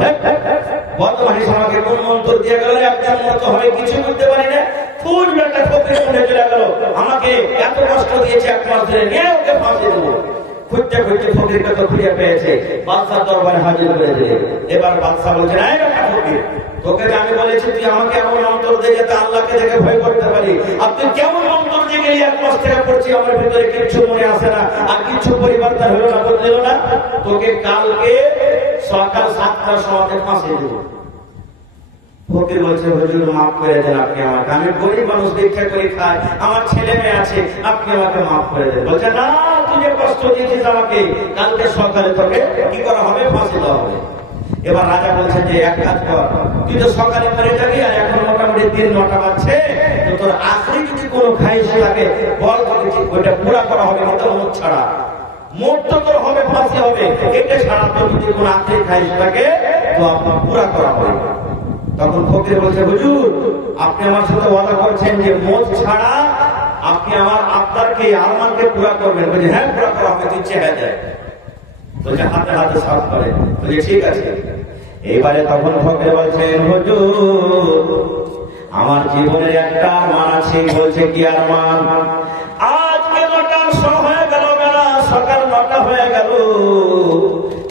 বর্তমানে আমাকে কোন মন্ত্র দিয়ে গেল একদিন মরতে হবে, কিছু বুঝতে পারি না। ফুল একটা ফকির মনে চলে গেল, আমাকে এত কষ্ট দিয়েছে, এক মাস ধরে নিয়ে ওকে ফাঁসি দেবো। খুঁজতে খুঁজতে ফকিরকে তো খুঁজে পেয়েছে, বাদশাহ দরবারে হাজির করে দিলে। এবার বাদশাহ বলছে এই ফকির, তোকে যে আমি বলেছি তুই আমাকে এমন মন্ত্র দিয়ে যাতে আল্লাহকে দেখে ভয় করতে পারি, আর তুই কেমন মন্ত্র দিয়ে গেলি? এক মাস থেকে পড়ছি, আমার ভিতরে কিচ্ছু মনে আসে না, আর কিছু পরিবর্তন হলো না, বদলিল না। তোকে কালকে সকাল 7টার সময় ফাঁসি দেবো। ফকির বলছে হুজুর মাফ করে দেন আপনি আমাকে, আমি গরিব মানুষ, ভিক্ষা করে খাই, আমার ছেলে মেয়ে আছে, আপনি আমাকে মাফ করে দেন। বলছে না, তুই যে কষ্ট দিয়েছিস আমাকে, কালকে সকালে তোকে কি করা হবে? ফাঁসি দেওয়া হবে। এবার রাজা বলছে যে এক কাজ কর, তুই তো সকালে মরে যাবি, আর এখন মোটামুটি 3-9টা বাজছে, তো তোর আখরি যদি কোনো খাইশ থাকে বল, ওইটা পুরা করা হবে, কিন্তু মোট ছাড়া, মোট তো তোর হবে, ফাঁসি হবে, এটা ছাড়া তোর যদি কোনো আখরি খাইশ থাকে তো আপনার পুরা করা হবে। তখন ফকির বলছে হুজুর আপনি আমার সাথে ওয়াদা করছেন যে মোট ছাড়া আপনি আমার আবদারকে, আরমানকে পুরা করবেন? বলছে হ্যাঁ পুরা করা হবে, তুই চেয়ে যায়। বলছে হাতে হাতে সাফ করে। বলছে ঠিক আছে। এইবারে তখন ফকির বলছেন হুজুর আমার জীবনের একটা আরমান আছে। বলছে কি আরমান? আজকে 9টার সময় হয়ে গেল, বেলা সকাল 9টা হয়ে গেল,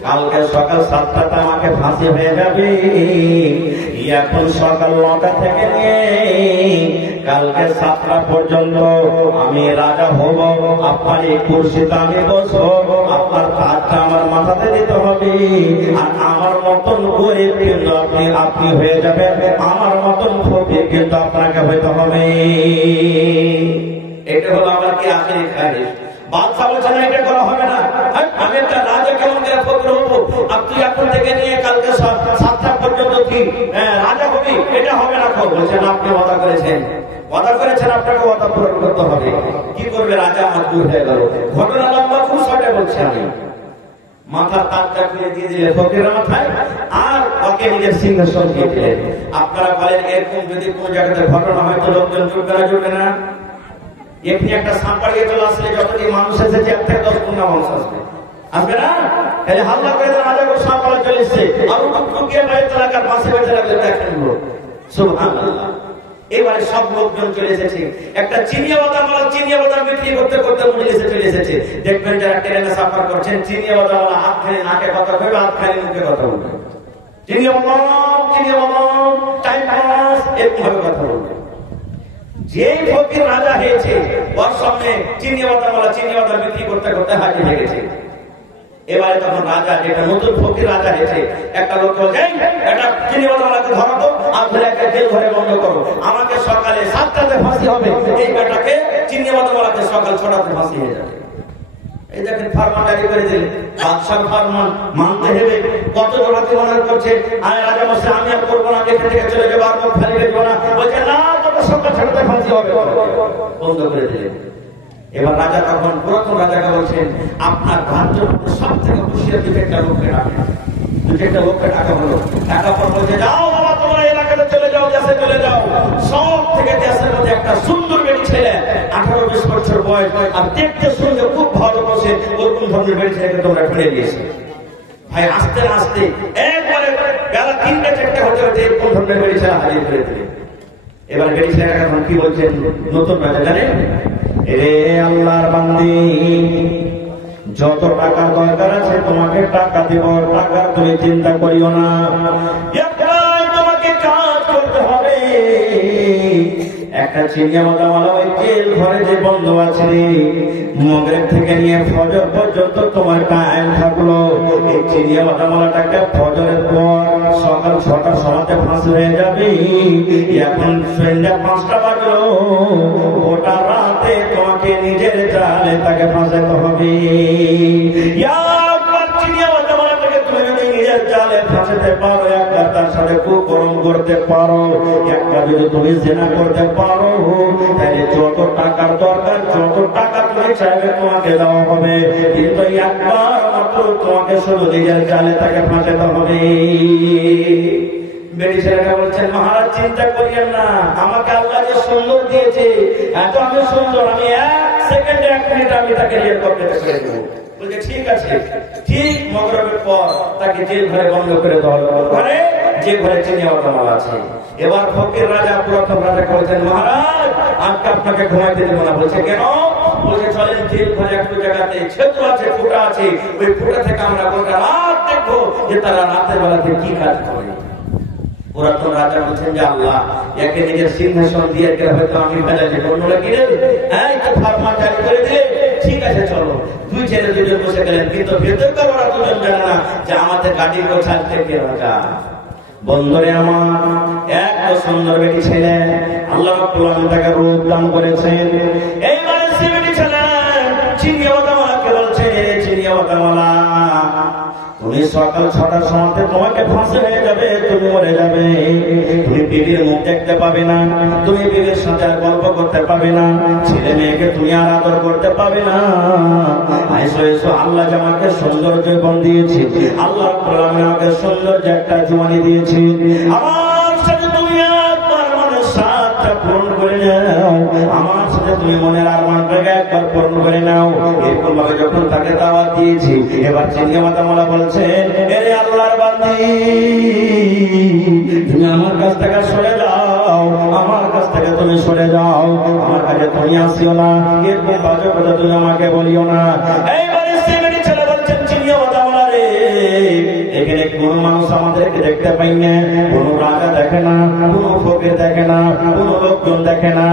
কালকে সকাল 7টাতে আমাকে ফাঁসি হয়ে যাবে। এখন সকাল 9টা থেকে নিয়ে কালকে 7টা পর্যন্ত আমি রাজা হব, আপনার এই কুরসিতে আমি বসবো, আপনার কাজটা আমার মাথাতে দিতে হবে, আর আমার মতন গরিব কিন্তু আপনি হয়ে যাবেন, আমার মতন ফকির কিন্তু আপনাকে হইতে হবে। এটা হলো আমার কি আখেরি খারিজ। বাদশাহ বলছে না এটা করা হবে না, আমি একটা রাজা কেমন করে ফকির হবো? আপনি এখন থেকে নিয়ে কালকে 7টা পর্যন্ত কি রাজা হবি? এটা হবে না। বলছেন আপনি ওয়াদা করেছেন, ওয়াদা করেছেন, আপনাকে ওয়াদা পূরণ করতে হবে। কি করবে? রাজা মজবুর হয়ে গেল। ঘটনা লম্বা, খুব শর্টে বলছি আমি। মাথা তারটা খুলে দিয়ে দিলে ফকিরের মাথায়, আর ওকে নিজের সিংহাসন দিয়ে দিলেন। আপনারা বলেন এরকম যদি কোন জায়গাতে ঘটনা হয় তো লোকজন জুটবে না? এখানে একটা সাপ বাড়িয়ে চলে আসলে যতদিন মানুষ এসেছে 1 থেকে 10 গুণ মানুষ আসবে, আসবে না? এই হাল্লা করে রাজা করে সাপ বাড়া চলে এসছে, আর টুকিয়ে বাইরে এলাকার পাশে বেঁচে লাগলে দেখেন লোক। সুবহানাল্লাহ। এবারে সব লোকজন চলে এসেছে। একটা চিনিয়া বাদাম বিক্রি করতে করতে মজলিসে চলে এসেছে। দেখবেন যারা ট্রেনে সাফার করছেন, চিনিয়া বাদাম হাতখানি নাকে কথা কইবে, হাতখানি মুখে কথা বলবে। চিনিয়া বাদাম টাইম পাস এরকম ভাবে কথা বলবে। যে ফকির রাজা হয়েছে ওর সামনে চিনিয়া বাদাম বিক্রি করতে করতে হাজির হয়ে গেছে। এবারে তখন রাজা, যেটা নতুন ফকির রাজা হয়েছে, একটা লোক বলছে একটা চিনিয়া বাদামকে ধরো তো, আর ধরে একটা জেল ঘরে বন্ধ করো, আমাকে সকালে 7টাতে ফাঁসি হবে, এই বেটাকে চিনিয়া বাদামকে সকাল 6টাতে ফাঁসি হয়ে যাবে। এই দেখেন ফরমান জারি করে দিলেন, বাদশাহ ফরমান মানতে হবে। কত জোরাতে মনে করছে আমি রাজা মশাই আমি আর করবো না, এখান থেকে চলে যাবো, আর মুখ খালি রেখবো না। বলছে না, তোকে সকাল 6টাতে ফাঁসি হবে, বন্ধ করে দিলেন। এবার রাজা তখন পুরাতন রাজাকে বলছেন আপনার রাজ্য সব থেকে খুশির দুইটা লোককে ডাকেন। দুইটা লোককে ডাকা হলো। ডাকা পর বলছে যাও বাবা তোমরা এলাকাতে চলে যাও, দেশে চলে যাও। সব থেকে দেশের মধ্যে একটা সুন্দর বেটি ছেলে 18-20 বছর বয়স, আর দেখতে শুনতে খুব ভালো বসে, ওরকম ধরনের বেটি ছেলেকে তোমরা ফেলে দিয়েছে। ভাই আস্তে আস্তে একবারে বেলা 3টা 4টে হতে হতে এরকম ধরনের বেটি ছেলে হারিয়ে ফেলে দিলে। এবার বেটি ছেলেটা এখন কি বলছেন নতুন রাজা জানেন, রে আল্লাহর বান্দি, যত টাকা দরকার আছে তোমাকে টাকা দেব, টাকা তুমি চিন্তা করিও না, তোমাকে কাজ করতে হবে। একটা চিনিয়াওয়ালা ওই জেল ঘরে যে বন্ধ আছে, মগরিব থেকে নিয়ে ফজর পর্যন্ত তোমার টাইম থাকলো। এই চিনিয়াওয়ালাটাকে ফজরের পর সকাল 6টার সময়তে ফাঁসি হয়ে যাবে। এখন সন্ধ্যা 5টা বাজলো, গোটা রাতে তোমাকে নিজের জালে তাকে ফাঁসাতে হবে। জালে ফাঁসাতে পারো, একটা তার সাথে কুকর্ম করতে পারো, একটা যদি তুমি জেনা করতে পারো, তাহলে যত টাকার দরকার, যত টাকা তুমি চাইবে তোমাকে দেওয়া হবে, কিন্তু একবার মাত্র তোমাকে শুধু নিজের জালে তাকে ফাঁসাতে হবে। বেটি ছেলেটা বলছেন, মহারাজ চিন্তা করিয়েন না, আমাকে আল্লাহ যে সুন্দর দিয়েছে, এত আমি সুন্দর, আমি 1 সেকেন্ডে 1 মিনিট আমি তাকে রিয়েল করতে পেরে দেবো। বলছে ঠিক আছে। ঠিক মগরিবের পর তাকে জেল ঘরে বন্ধ করে দেওয়া হলো, ঘরে যে ঘরে চিনিয়াওয়ালা আছে। এবার ফকির রাজা, পুরাতন রাজা বলছেন, মহারাজ আজকে আপনাকে ঘুমাইতে দেবো না। বলছে কেন? বলছে চলেন জেল ঘরে একটু জায়গাতে ছেত্র আছে, ফুটা আছে, ওই ফুটা থেকে আমরা গোটা রাত দেখবো যে তারা রাতের বেলাতে কি কাজ করে। পুরাতন রাজা বলছেন যে আল্লাহ, একে নিজের সিংহাসন দিয়ে হয়তো আমি ফেলে অন্যরা কিনে ফার্মা জারি করে দিলে, ঠিক আছে চলো। দুই ছেলে দুজন বসে গেলেন, কিন্তু ভেতরকার ওরা দুজন জানে না যে আমাদের গাড়ির গোছাল থেকে রাজা। বন্ধুরে আমার, এত সুন্দর বেটি ছেলে আল্লাহ রাব্বুল আলামিন তাকে রূপ দান করেছেন। এইবারে সে বেটি ছেলে চিনিয়াওয়ালাকে বলছে, চিনিয়াওয়ালা তুমি সকাল 6টার সময়তে তোমাকে ফাঁসি হয়ে যাবে, তুমি মরে যাবে। তুমি বিবির মুখ দেখতে পাবে না, তুমি বিবির সাথে আর গল্প করতে পাবে না, ছেলে মেয়েকে তুমি আর আদর করতে পাবে না। এসো এসো, আল্লাহ যে আমাকে সুন্দর জীবন দিয়েছে, আল্লাহ আমাকে সুন্দর যে একটা জোয়ানি দিয়েছে, আমার সাথে তুমি একবার মনের সাথটা পূরণ করে নাও, আমার সাথে তুমি মনের আরমানটাকে একবার পূরণ করে নাও। এরকম ভাবে যখন তাকে দাওয়াত দিয়েছি, এবার চিনিয়াওয়ালা বলছে, এরে আল্লাহর বান্দি, তুমি আমার কাছ থেকে সরে যাও, আমার কাছ থেকে তুমি সরে যাও, আমার কাছে তুমি আসিও না, এরকম বাজে কথা তুমি আমাকে বলিও না। এইবারে সেখানে ছেলে বলছেন, চিনিয়াওয়ালা রে, এখানে কোন মানুষ আমাদেরকে দেখতে পাই না, কোন রাজা দেখে না, কোন ফকির দেখে না, কোন লোকজন দেখে না।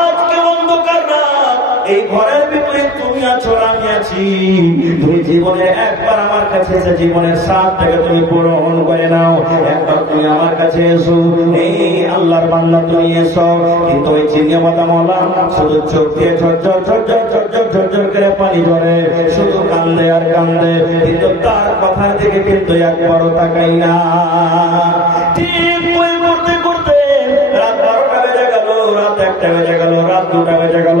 আজকে অন্ধকার রাত, এই ঘরের ভিতরে তুমি আছো, আমি আছি। তুমি জীবনে একবার আমার কাছে এসে জীবনের স্বাদটাকে তুমি পূরণ করে নাও, একবার তুমি আমার কাছে এসো। এই আল্লাহর বান্দা তুমি এসো। কিন্তু ওই চিনিয়াওয়ালা শুধু চোখ দিয়ে ঝরঝর ঝরঝর ঝরঝর ঝরঝর করে পানি ঝরে, শুধু কান্দে আর কান্দে, কিন্তু তার কথার দিকে কিন্তু একবারও তাকাই না। ঠিক ওই করতে করতে রাত 12টা বেজে গেল, রাত 1টা বেজে গেল, রাত 2টা বেজে গেল।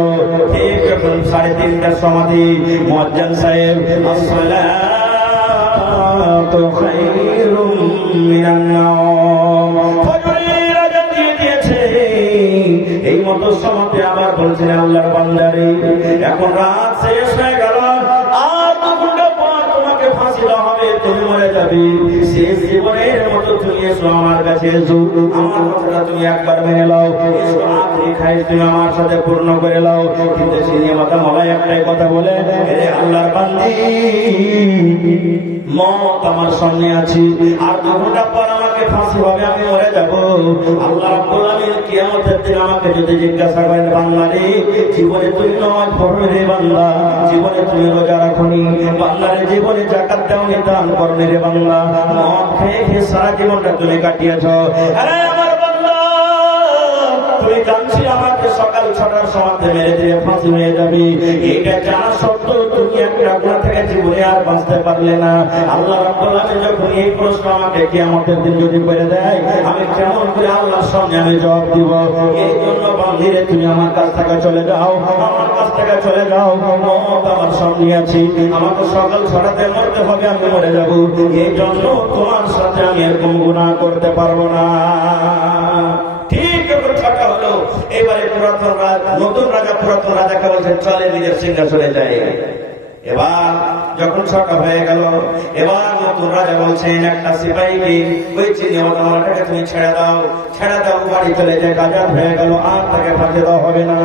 ঠিক যখন 3:30টার সমাধি মুয়াজ্জিন সাহেব আসসালাতু খায়রুম মিনান নাওম ফজরের আযান দিয়ে দিয়েছে। এই মতো সমাধি আবার বলছেন, আল্লাহর বান্দারে, এখন রাত শেষ হয়ে গেল, আর 2 ঘন্টা পর তোমাকে ফাঁসি দেওয়া হবে, তুমি মরে যাবে। শেষ জীবনের মতো তুমি এসো আমার কাছে, এসো, আমার কথাটা তুমি একবার মেনে নাও, এসো আখরি খাই তুমি আমার সাথে পূর্ণ করে নাও। কিন্তু চিনিয়াওয়ালা একটাই কথা বলে, হে আল্লাহর বান্দি, মত আমার সামনে আছে, আর 2 ঘন্টা পর আমাকে ফাঁসি হবে, আমি মরে যাব। আল্লাহ রাব্বুল আলামিন কিয়ামতের দিন আমাকে যদি জিজ্ঞাসা করেন, বান্দা রে, জীবনে তুমি নামাজ পড়ো রে বান্দা, জীবনে তুমি রোজা রাখোনি বান্দা রে, জীবনে যাকাত দাওনি, দান করনি রে বান্দা, মদ খেয়ে খেয়ে সারা জীবনটা তুমি কাটিয়েছ। আরে আমার বান্দা, তুমি জানছি আমাকে সকাল 6টার সময়তে মেরে দিয়ে ফাঁসি হয়ে যাবে, এটা জানা সত্ত্বেও তুমি একটা গুনাহ থেকে জীবনে আর বাঁচতে পারলে না। আল্লাহ রাব্বুল আলামিন যখন এই প্রশ্ন আমাকে কিয়ামতের দিন যদি করে দেয়, আমি কেমন করে আল্লাহর সামনে আমি জবাব দিব? এই জন্য বান্দিরে, তুমি আমার কাছ থেকে চলে যাও, আমার কাছ থেকে চলে যাও, মত আমার সামনে আছে, আমাকে সকাল 6টাতে মরতে হবে, আমি মরে যাব। এই জন্য তোমার সাথে আমি এরকম গুনাহ করতে পারবো না। ঠিক যখন 6টা হলো, এবারে পুরাতন নতুন রাজা পুরাতন রাজাকে বলছেন, চলে নিজের সিংহাসনে যায়। এবার যখন সকাল হয়ে গেল, এবার নতুন রাজা বলছেন একটা সিপাহীকে, ওই চিনিওয়ালাটাকে তুমি ছেড়ে দাও, ছেড়ে দাও, বাড়ি চলে যায়, আজাদ হয়ে গেল, আর তাকে ফাঁসি দেওয়া হবে না।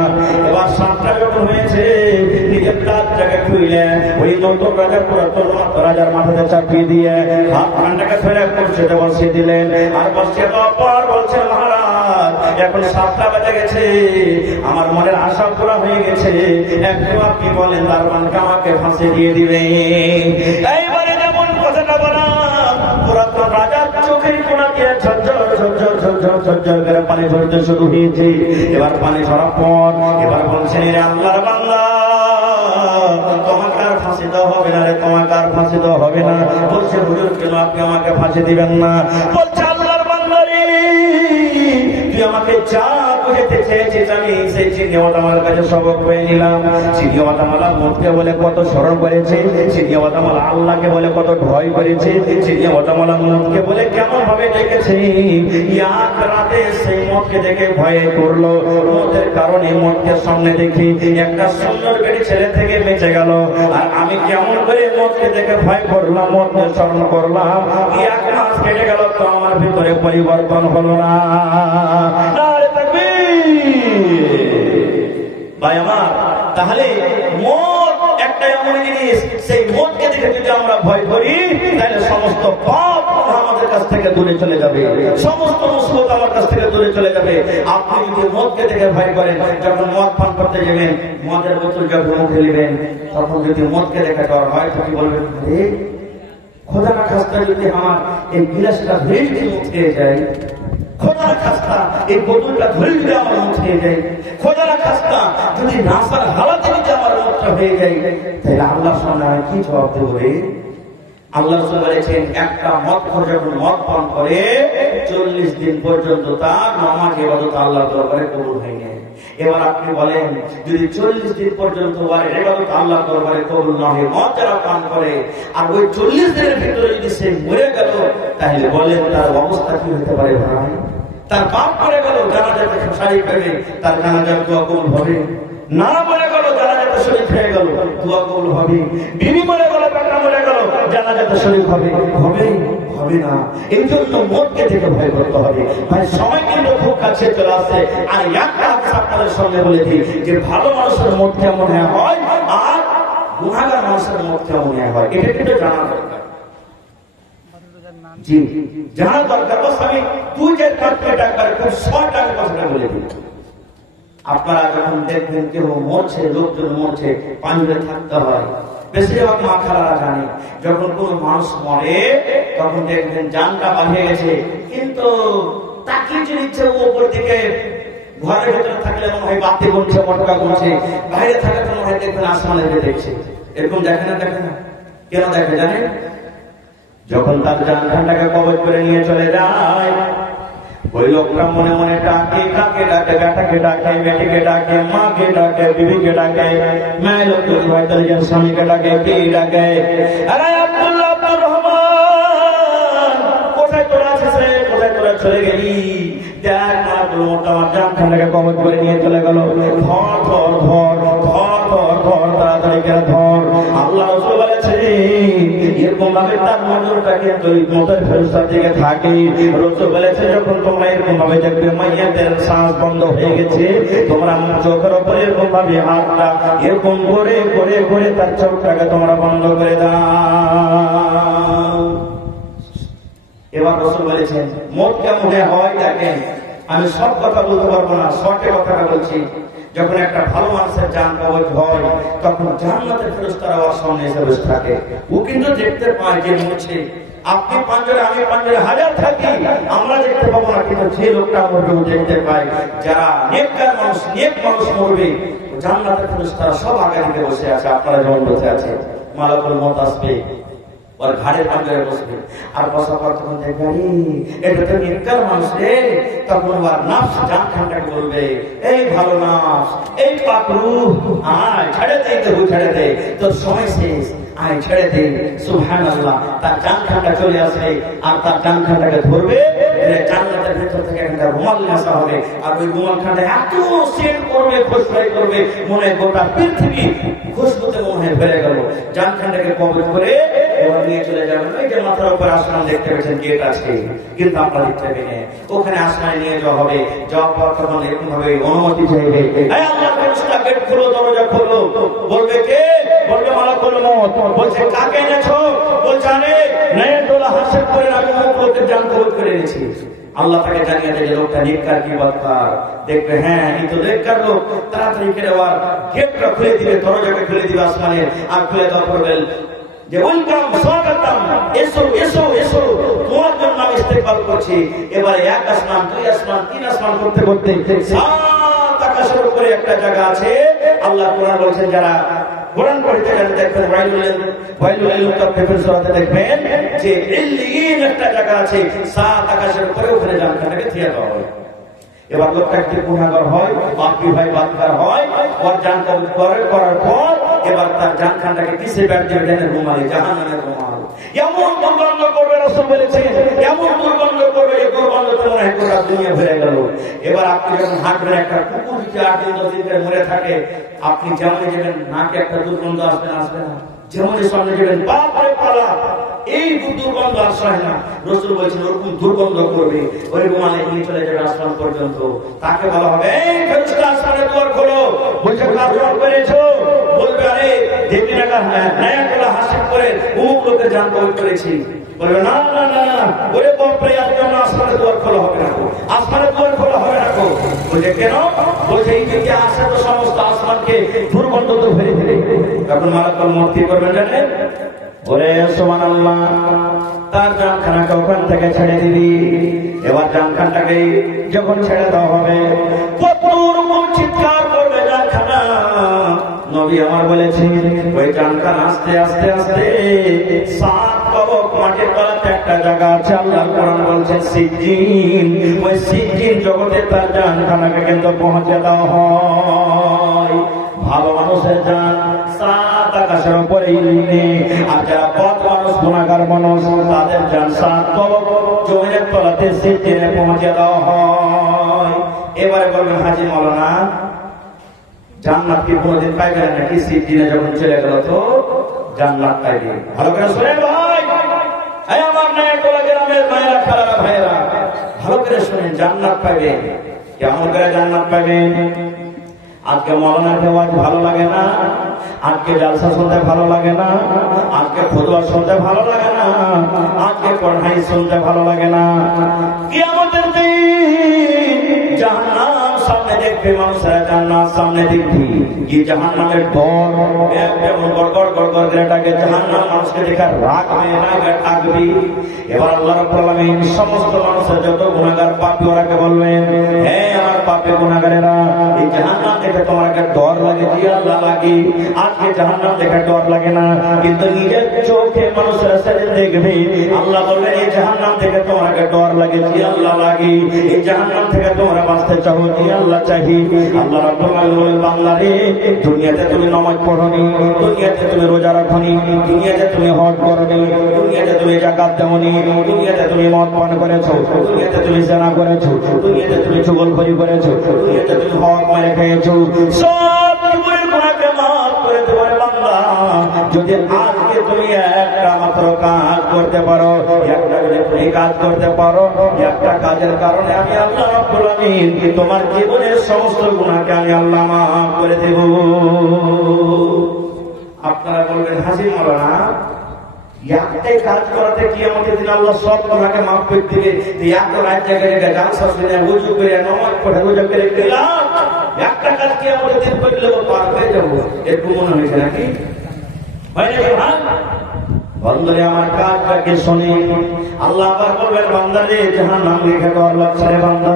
এবার সাতটা যখন হয়েছে, নিজের কাজটাকে খুইলেন, ওই নতুন রাজার পুরাতন রাজার মাথাতে চাপিয়ে দিয়ে হাত খানটাকে ফেলে কুর্সিতে বসিয়ে দিলেন। আর বসিয়ে দেওয়ার পর বলছেন, মহারাজ এখন 7টা বেজে গেছে, আমার মনের আশা পুরা হয়ে গেছে, একটু আপনি বলেন দারোয়ানকে আমাকে ফাঁসি দিয়ে দিবে। এইবারে যেমন কথাটা বললাম, পুরাতন রাজার চোখের কোনা দিয়ে ঝরঝর ঝরঝর ঝরঝর ঝরঝর করে পানি ঝরতে শুরু হয়েছে। এবার পানি ঝরার পর এবার বলছেন, রে আল্লাহর বান্দা, তোমাকে আর ফাঁসি দেওয়া হবে না রে, তোমাকে আর ফাঁসি দেওয়া হবে না। বলছে, হুজুর কেন আপনি আমাকে ফাঁসি দিবেন না? বলছে, আল্লাহর বান্দা রে, তুই আমাকে যা বুঝাতে চেয়েছিস আমি সেই চিনিওয়ালামার কাছে সবক পেয়ে নিলাম। চিনিওয়ালামালা মতকে বলে কত স্মরণ করেছে, চিনিওয়ালামালা আল্লাহকে বলে কত ভয় করেছে, চিনিওয়ালামালা মতকে বলে কেমন ভাবে ডেকেছে। এক রাতে সেই মতকে দেখে ভয়ে করলো, মতের কারণে মতকে সামনে দেখি একটা সুন্দর বেটি ছেলে থেকে বেঁচে গেল। আর আমি কেমন করে মতকে দেখে ভয় করলাম, মতকে স্মরণ করলাম, 1 মাস কেটে গেল, তো আমার ভিতরে পরিবর্তন হলো না। ভাই আমার, তাহলে মত একটা এমন জিনিস, সেই মতকে দেখে যদি আমরা ভয় করি, তাহলে সমস্ত পাপ আমাদের কাছ থেকে দূরে চলে যাবে, সমস্ত মুসিবত আমার কাছ থেকে দূরে চলে যাবে। আপনি যদি মদকে দেখে ভয় করেন, যখন মদ পান করতে যাবেন, মদের বোতল যখন মুখে নেবেন, তখন যদি মদকে দেখে ডর হয়, তো কি বলবেন, খোদা না খাস্তা যদি আমার এই গিলাসটা ধরে যদি মুখ খেয়ে যায়, খোদা না খাস্তা এই বোতলটা ধরে যদি আমার মুখ খেয়ে যায়, খোদা না খাস্তা যদি নাসার হালাতে যদি আমার মুখটা হয়ে যায়, তাহলে আল্লাহর সামনে কি জবাব দেবো রে? আল্লাহ রাসূল বলেছেন, একটা মদখোর যখন মদ পান করে 40 দিন পর্যন্ত তার নামাজ ইবাদত আল্লাহর দরবারে কবুল হয় না। এবার আপনি বলেন, যদি 40 দিন পর্যন্ত ইবাদত আল্লাহর দরবারে কবুল না হয়, মদ যারা পান করে, আর ওই 40 দিনের ভিতরে যদি সে মরে গেল, তাহলে বলেন তার অবস্থা কি হতে পারে ভাই? তার পাপ করে গেল, জানাজাতে শরীক হয়ে তার জানাজার দোয়া কবুল হবে না? মরে গেল, জানাজাতে শরীক হয়ে গেল, দোয়া কবুল হবে? বিবি মরে গেল, বেটা মরে গেল, জানাজাতে শরীক হবে? হবে না। এই জন্য মদকে থেকে ভয় করতে হবে। ভাই সময় কিন্তু খুব কাছে চলে আসে। আর একটা আপনাদের সঙ্গে বলে দিই যে ভালো মানুষের মদ কেমন হয় আর গুনাহগার মানুষের মদ কেমন হয়, এটা কিন্তু জানা দরকার। জি, জানা দরকার। বস আমি 2-4 মিনিট একবার খুব শর্ট আগে কথাটা বলে দিই। আপনারা যখন দেখবেন কেউ মরছে, লোকজন মরছে, পাঞ্জরে থাকতে হয়। বেশিরভাগ মা খালারা জানে, যখন কোন মানুষ মরে তখন দেখবেন জানটা বাঁধিয়ে গেছে, কিন্তু তাকিয়ে যে ইচ্ছে উপর দিকে, ঘরের ভেতরে থাকলে মনে হয় বাতি গুনছে, পটকা গুনছে, বাইরে থাকলে মনে হয় দেখবেন আসমানের দিকে দেখছে। এরকম দেখে না? কেন দেখে জানেন? যখন তার জানখানটাকে কবজ করে নিয়ে চলে যায়, ওই লোকটা মনে মনে ডাকে, কাকে ডাকে, বেটাকে ডাকে, বেটিকে ডাকে, মাকে ডাকে, বিবিকে ডাকে, মেয়ে লোক স্বামীকে ডাকে, কে ডাকে, আরে আব্দুল্লাহ, আব্দুর রহমান, কোথায় তোরা আছিস রে? কোথায় তোরা চলে গেলি? দেখ আমার জানখানটাকে কবজ করে নিয়ে চলে গেল। ধর ধর ধর ধর ধর ধর, তাড়াতাড়ি করে ধর। আল্লাহ রাসূল বলেছে, এরকম ভাবে তার নজরটা কিন্তু মতের ফেরেশতার দিকে থাকে। রাসূল বলেছে, যখন তোমরা এরকম ভাবে দেখবে মাইয়াতের শ্বাস বন্ধ হয়ে গেছে, তোমরা চোখের উপরে এরকম ভাবে হাতটা এরকম করে করে করে তার চোখটাকে তোমরা বন্ধ করে দাও। এবার রাসূল বলেছেন, মত কেমন হয় দেখেন। আমি সব কথা বলতে পারবো না, শর্টে কথাটা বলছি। যখন একটা ভালো মানুষের জান কবজ হয়, তখন জান্নাতের ফেরেশতারা ওর সামনে এসে বসে থাকে। ও কিন্তু দেখতে পায় যে মরছে। আপনি পাঞ্জরে, আমি পাঞ্জরে হাজার থাকি, আমরা দেখতে পাবো না, কিন্তু যে লোকটা মরবে ও দেখতে পায়। যারা নেককার মানুষ, নেক মানুষ মরবে, জান্নাতের ফেরেশতারা সব আগে দিকে বসে আছে। আপনারা যেমন বসে আছে, মালাকুল মউত আসবে, ওর ঘাড়ের পাঞ্জরে বসবে, আর বসার পর তখন দেখবে এটা তো নেককার মানুষ রে। তখন আবার নাফস জানখানটাকে বলবে, এই ভালো নাফস, এই পাকরু, আয় ছেড়ে দে, দেবু ছেড়ে দে, তোর সময় শেষ, আয় ছেড়ে দে। সুবহানাল্লাহ। তার জানখানটা চলে আসে আর তার জানখানটাকে ধরবে, জান্নাতের ভিতর থেকে একটা রুমাল নেশা হবে, আর ওই রুমাল খানে এত সেন্ট করবে, খুশবাই করবে, মনে গোটা পৃথিবী খুশবুতে মনে ভরে গেল। জানখানটাকে কবজ করে এবার নিয়ে চলে যাবেন। ওই যে মাথার উপর আসমান দেখতে পেয়েছেন, গেট আছে, কিন্তু আমরা দেখতে পেয়ে নেই। ওখানে আসমানে নিয়ে যাওয়া হবে। যাওয়ার পর তখন এরকম ভাবে অনুমতি চাইবে, আল্লাহ ফেরেশতা গেট খুলো, দরজা খোলো। বলবে কে? বলবে মালাকুল মউত। বলছে কাকে এনেছো? বলছে আরে নায়াতুল্লাহ হাসিব করে আমি লোকের জান কবজ করে এনেছি। আল্লাহ তাকে জানিয়ে দেয় যে লোকটা নেককার কি বদকার। দেখবে হ্যাঁ এই তো নেককার লোক, তাড়াতাড়ি করে আবার গেটটা খুলে দিবে, দরজাটা খুলে দিবে আসমানের। আর খুলে দেওয়া করবেন যে ওয়েলকাম, স্বাগতম, এসো এসো এসো, তোমার জন্য আমি ইস্তেকবাল করছি। এবারে এক আসমান, দুই আসমান, তিন আসমান করতে করতে সাত আকাশের উপরে একটা জায়গা আছে। আল্লাহ কোরআন বলেছেন, যারা কোরআন পড়তে জানেন দেখবেন ওয়াইলুল লিল মুতাফফিফিন সূরাতে দেখবেন যে ইল্লিয়িন একটা জায়গা আছে, সাত আকাশের উপরে, ওখানে জান্নাতটাকে থিয়ে দেওয়া হয়। এবার লোকটা একটি গুনাহগার হয়, পাপী হয়, বাদকার হয়, ওর জান কবজ করার পর এবার তার জানখানটাকে কিসে ব্যাট দেবে? জানেন? রুমালে, জাহান্নামের রুমাল। এমন দুর্গন্ধ করবে, রাসূল বলেছেন এমন দুর্গন্ধ করবে যে দুর্গন্ধতে মনে হয় গোটা দুনিয়া ভরে গেল। এবার আপনি যখন হাঁটবেন, একটা কুকুর যদি 8 দিন 10 দিন ধরে মরে থাকে, আপনি যেমন যাবেন নাকে একটা দুর্গন্ধ আসবে না? আসবে না? যেমন সামনে যাবেন বাপরে পালা, এই দুর্গন্ধ আশ্রয় না। রাসূল বলেছেন ওরকম দুর্গন্ধ করবে, ওই রুমালে নিয়ে চলে যাবে আসমান পর্যন্ত। তাকে বলা হবে, এই ফেরেশতা আসমানের দুয়ার খোলো। বলছে কার দুয়ার করেছো? বলবে আরে দেবী নাকা নায়াতুল্লাহ হাসিব করে অমুক লোকের জান কবজ করেছি। বলবে না না না না, ওরে বাপরে, আজকে আসমানের দুয়ার খোলা হবে না, আসমানের দুয়ার খোলা হবে না। বলছে কেন? বলছে এই দিকে আসে তো সমস্ত আসমানকে দুর্গন্ধ তো ভরে ফেলে। তখন মালাকুল মউত কি করবেন জানেন? ওরে সুবহানাল্লাহ, তার জানখানাকে ওখান থেকে ছেড়ে দিবি। এবার জানখানটাকে যখন ছেড়ে দেওয়া হবে, কত রকম চিৎকার করবে জানখানা। নবী আমার বলেছেন ওই জানখানা আস্তে আস্তে আস্তে 7 কবক মাটির তলাতে একটা জায়গা আছে। আল্লাহ কোরআন বলছেন সিজ্জিন, ওই সিজ্জিন জগতে তার জানখানাকে কিন্তু পৌঁছে দেওয়া হয়। ভালো মানুষের জান 7 আকাশের উপরে ইলিনে, আর যারা বদ মানুষ, গুনাহগার মানুষ, তাদের জান 7 কবক জমিনের তলাতে সিজ্জিনে পৌঁছে দেওয়া হয়। এবারে বলবেন হাজী মাওলানা জান্নাত কি কোনদিন পাইবে নাকি? সিজ্জিনে যখন চলে গেল তো জান্নাত পাইবে। ভালো করে শুনেন ভাই, এই আমার নায়াতুল্লাহ গ্রামের মায়েরা, খালারা, ভাইয়েরা, ভালো করে শুনেন, জান্নাত পাইবে। কেমন করে জান্নাত পাইবেন? আজকে মাওলানাকে ওয়াজ ভালো লাগে না, আজকে জালসা শুনতে ভালো লাগে না, আজকে খুতবা শুনতে ভালো লাগে না, আজকে পড়াই শুনতে ভালো লাগে না। কিয়ামতের দিন জাহান্নাম সামনে দেখবে মানুষেরা, জান্নাত সামনে দেখবি। কি জাহান্নামের ডর একদম গড়গড় গড়গড় করে ডাকে। জাহান্নাম মানুষকে দেখে রাখবে না, ডাকবে। এবার আল্লাহ রাব্বুল আলামিন সমস্ত মানুষের যত গুনাহগার পাপী ওরাকে বলবেন, হে আমার পাপী গুনাহগারেরা, এই জাহান্নাম দেখে তোমাকে ডর লাগে? জি আল্লাহ লাগে। আজকে জাহান্নাম দেখে ডর লাগে না, কিন্তু নিজের চোখে মানুষেরা সেদিন দেখবে। আল্লাহ বলবেন এই জাহান্নাম থেকে তোমাকে ডর লাগে? জি আল্লাহ লাগে। এই জাহান্নাম থেকে তোমরা বাঁচতে চাও? জি আল্লাহ চাহি। আল্লাহ রাব্বুল আলামিন বলেন, বান্দা রে, দুনিয়াতে তুমি নামাজ পড়োনি, দুনিয়াতে তুমি রোজা রাখোনি, দুনিয়াতে তুমি হজ করোনি, দুনিয়াতে তুমি যাকাত দাওনি, দুনিয়াতে তুমি মদ পান করেছো, দুনিয়াতে তুমি জিনা করেছো, দুনিয়াতে তুমি চুগলখড়ি করেছো, দুনিয়াতে তুমি হক মেরে খেয়েছো। সব জীবনের গুনাহকে মাফ করে দেবে বান্দা যদি আজকে তুমি একটা মাত্র কাজ করতে পারো। একটা যদি তুমি কাজ করতে পারো, একটা কাজের কারণে আমি আল্লাহ রাব্বুল আলামিন তোমার জীবনের সমস্ত গুনাহকে আমি আল্লাহ মাফ করে দেব। আপনারা বলবেন হাজী মাওলানা একটাই কাজ করাতে কিয়ামতের দিন আল্লাহ সব গুনাহকে মাফ করে দিবে? এত রাত জায়গায় জালসা শুনে ওযু করে নামাজ পড়ে রোজা করে গেলাম, একটা কাজ কিয়ামতের দিন করলে পার হয়ে যাবো, এরকম মনে হয়েছে নাকি? বন্ধুরে আমার কাজটাকে শুনে আল্লাহ আবার বলবেন, বান্দা রে জাহান্নাম দেখে ডর লাগছে রে বান্দা?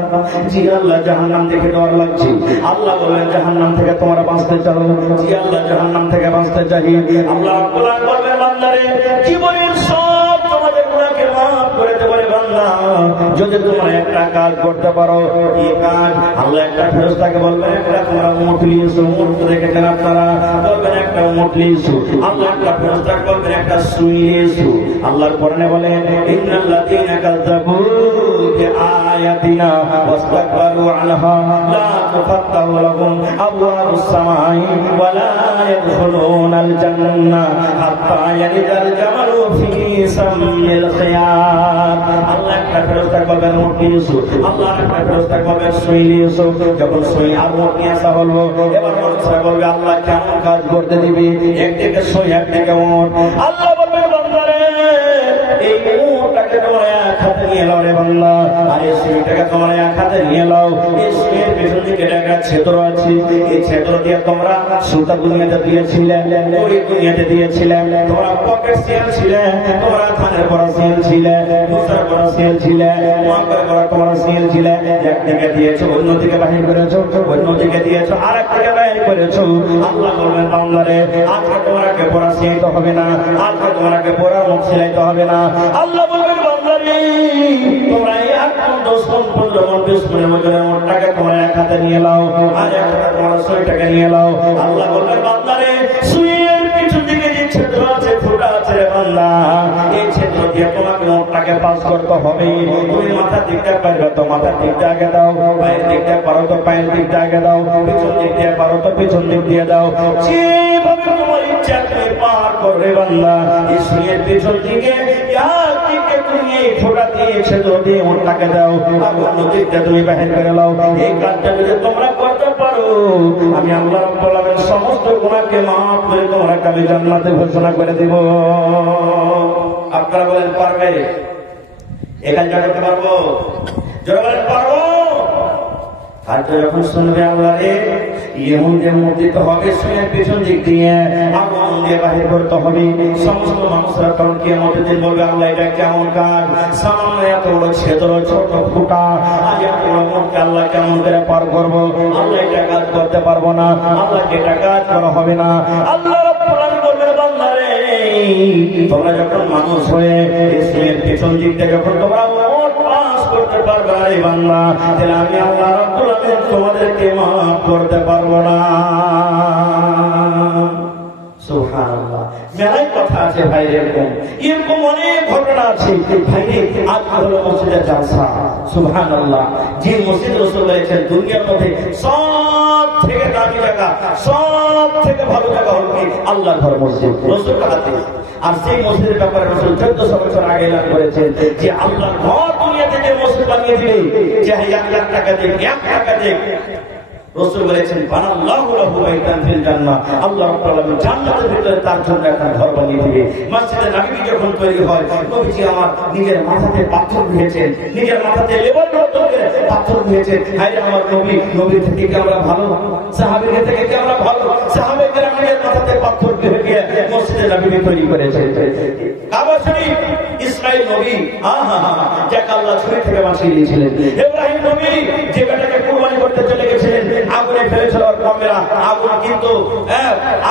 জি আল্লাহ, জাহান্নাম দেখে ডর লাগছে। আল্লাহ বলবেন, জাহান্নাম থেকে তোমরা বাঁচতে চাও? জি আল্লাহ, জাহান্নাম থেকে বাঁচতে চাই। আল্লাহ বলবেন, বান্দা রে জীবনের সব তোমাদের গুনাহকে মাফ করে দেব রে বান্দা যদি তোমরা একটা কাজ করতে পারো। এই কাজ আল্লাহ একটা ফেরেশতাকে বলবেন, একটা তোমরা উট নিয়ে এসো। উট দেখেছেন আপনারা? বলবেন একটা উট নিয়ে এসো। আল্লাহ একটা ফেরেশতাকে বলবেন একটা সুই নিয়ে এসো। আল্লাহর কোরআনে বলেন, ইন্নাল্লাযীনা কাযাবু আয়াতিনা ওয়াস্তাকবারু আনহা লা তুফাত্তাহু লাহুম আবওয়াবুস সামাই ওয়া লা ইয়াদখুলুনাল জান্নাহ হাত্তা ইয়ালিজাল জামালু ফি সামিল খিয়াত। আল্লাহ একটা ফেরেশতা বলবেন উট ইউসুফ, আল্লাহ একটা ফেরেশতা বলবেন সুই ইউসুফ। যখন সুই আর উট নিয়ে আসা হলো, এবার মানুষরা বলবে আল্লাহ কেমন কাজ করতে দিবি, একদিকে সুই একদিকে উট। আল্লাহ বলবেন বান্দারে এই উটটাকে তোমরা এক হাতে নিয়ে নাও রে বান্দা, আর এই সুইটাকে তোমরা এক হাতে নিয়ে নাও। এই সুইয়ের পেছন দিকে একটা ছিদ্র আছে, এই ছিদ্র দিয়ে তোমরা সুতা দুনিয়াতে দিয়েছিলে, ওই দুনিয়াতে দিয়েছিলে, তোমরা পকেট সিএল ছিলে, তোমরা ধানের বড় সিএল ছিলে, মুসার বড় সিএল ছিলে, মাপের বড় সিএল ছিলে। একদিকে দিয়েছো অন্যদিকে বাহির করেছো, অন্যদিকে দিয়েছো আর একদিকে বাহির করেছো। আল্লাহ বলবেন বান্দারে আজকে তোমাকে পড়া শিখাইতে হবে না, আজকে তোমাকে পড়া মুখ সিলাইতে হবে না। আল্লাহ বলবেন বান্দারে তোমরা এই 8 মণ 10 মণ 15 মণ 20 মণের ওজনের উটটাকে তোমরা এক হাতে নিয়ে নাও, আর এক হাতে তোমরা সুইটাকে নিয়ে নাও। আল্লাহ বলবেন বান্দারে সুইয়ের পিছন দিকে যে ছিদ্র আছে, ফুটা আছে রে বান্দা, এই ছিদ্র দিয়ে তোমাকে উটটাকে পাস করতে হবে। তুমি মাথার দিকটা পারবে তো মাথার দিকটা আগে দাও, পায়ের দিকটা পারো তো পায়ের দিকটা আগে দাও, পিছন দিক দিয়ে পারো তো পিছন দিক দিয়ে দাও। যেভাবে তোমার ইচ্ছা তুমি পার করবে বান্দা। এই সুইয়ের পিছন দিকে দিকে তুমি এই ফোঁটা দিয়ে ছিদ্র দিয়ে উটটাকে দাও, আর অন্য দিকটা তুমি বাহির করে নাও। এই কাজটা যদি তোমরা করতে পারো, আমি আল্লাহ রাব্বুল আলামিন সমস্ত গুনাহকে মাফ করে তোমাকে আমি জান্নাতে ঘোষণা করে দেব। আপনারা বলেন পারবে? এই কাজটা করতে পারবো? যারা বলেন পারবো, কাজটা যখন শুনবে আল্লাহ রে এমন যে মূর্তিত হবে সুইয়ের পেছন দিক দিয়ে আগুন দিয়ে বাহির করতে হবে। সমস্ত মানুষরা তখন কিয়ামতের দিন বলবে আল্লাহ এটা কেমন কাজ, সামনে এত বড় ছিদ্র ছোট ফুটা, আজ এত বড় মূর্তি আল্লাহ কেমন করে পার করবো? আল্লাহ এটা কাজ করতে পারবো না, আল্লাহ এটা কাজ করা হবে না। আল্লাহ রাব্বুল আলামিন বলবেন বান্দা রে তোমরা যখন মানুষ হয়ে সুইয়ের পেছন দিক দিয়ে যখন তোমরা করতে পারবে রে বান্দা, তাহলে আমি আল্লাহ রাব্বুল আলামিন তোমাদেরকে মাফ করতে পারবো না। সুবহানাল্লাহ। মেলায় কথা আছে ভাই, এরকম অনেক ঘটনা আছে ভাই। আজ হলো মসজিদের জালসা। সুবহানাল্লাহ। যে মসজিদ রাসূল বলেছেন দুনিয়ার মধ্যে সব থেকে দামি জায়গা, সব থেকে ভালো জায়গা হলো কি আল্লাহর ঘর মসজিদ, রাসূলের হাদিস। আর সেই মসজিদের ব্যাপারে রাসূল 1400 বছর আগে এলান করেছেন যে আল্লাহর ঘর দুনিয়াতে যে মসজিদ বানিয়ে দিবে, যে 1 লাখ টাকা দেখ 1 টাকা দেখ, রাসূল বলেছেন বানাল্লাহু লাহু বাইতান ফিল জান্নাহ, আল্লাহ রাব্বুল আলামিন জান্নাতের ভিতরে তার জন্য একটা ঘর বানিয়ে দিবে। মসজিদে নববী যখন তৈরি হয়, নবীজি আমার নিজের মাথাতে পাথর দিয়েছেন, নিজের মাথাতে লেবার করে পাথর দিয়েছেন। হায় আমার নবী, নবী থেকে কি আমরা ভালো? সাহাবীদের থেকে কি আমরা ভালো? সাহাবায়ে নিজের মাথাতে পাথর দিয়ে মসজিদে নববী তৈরি করেছেন। কাবা শরীফ ইসমাঈল নবী যাকে আল্লাহ ছুরি থেকে বাঁচিয়ে দিয়েছিলেন, ইব্রাহিম নবী যে বেটাকে কুরবানি করতে চলে গেছিলেন, আগুনে ফেলেছিল আর কমেরা, আগুন কিন্তু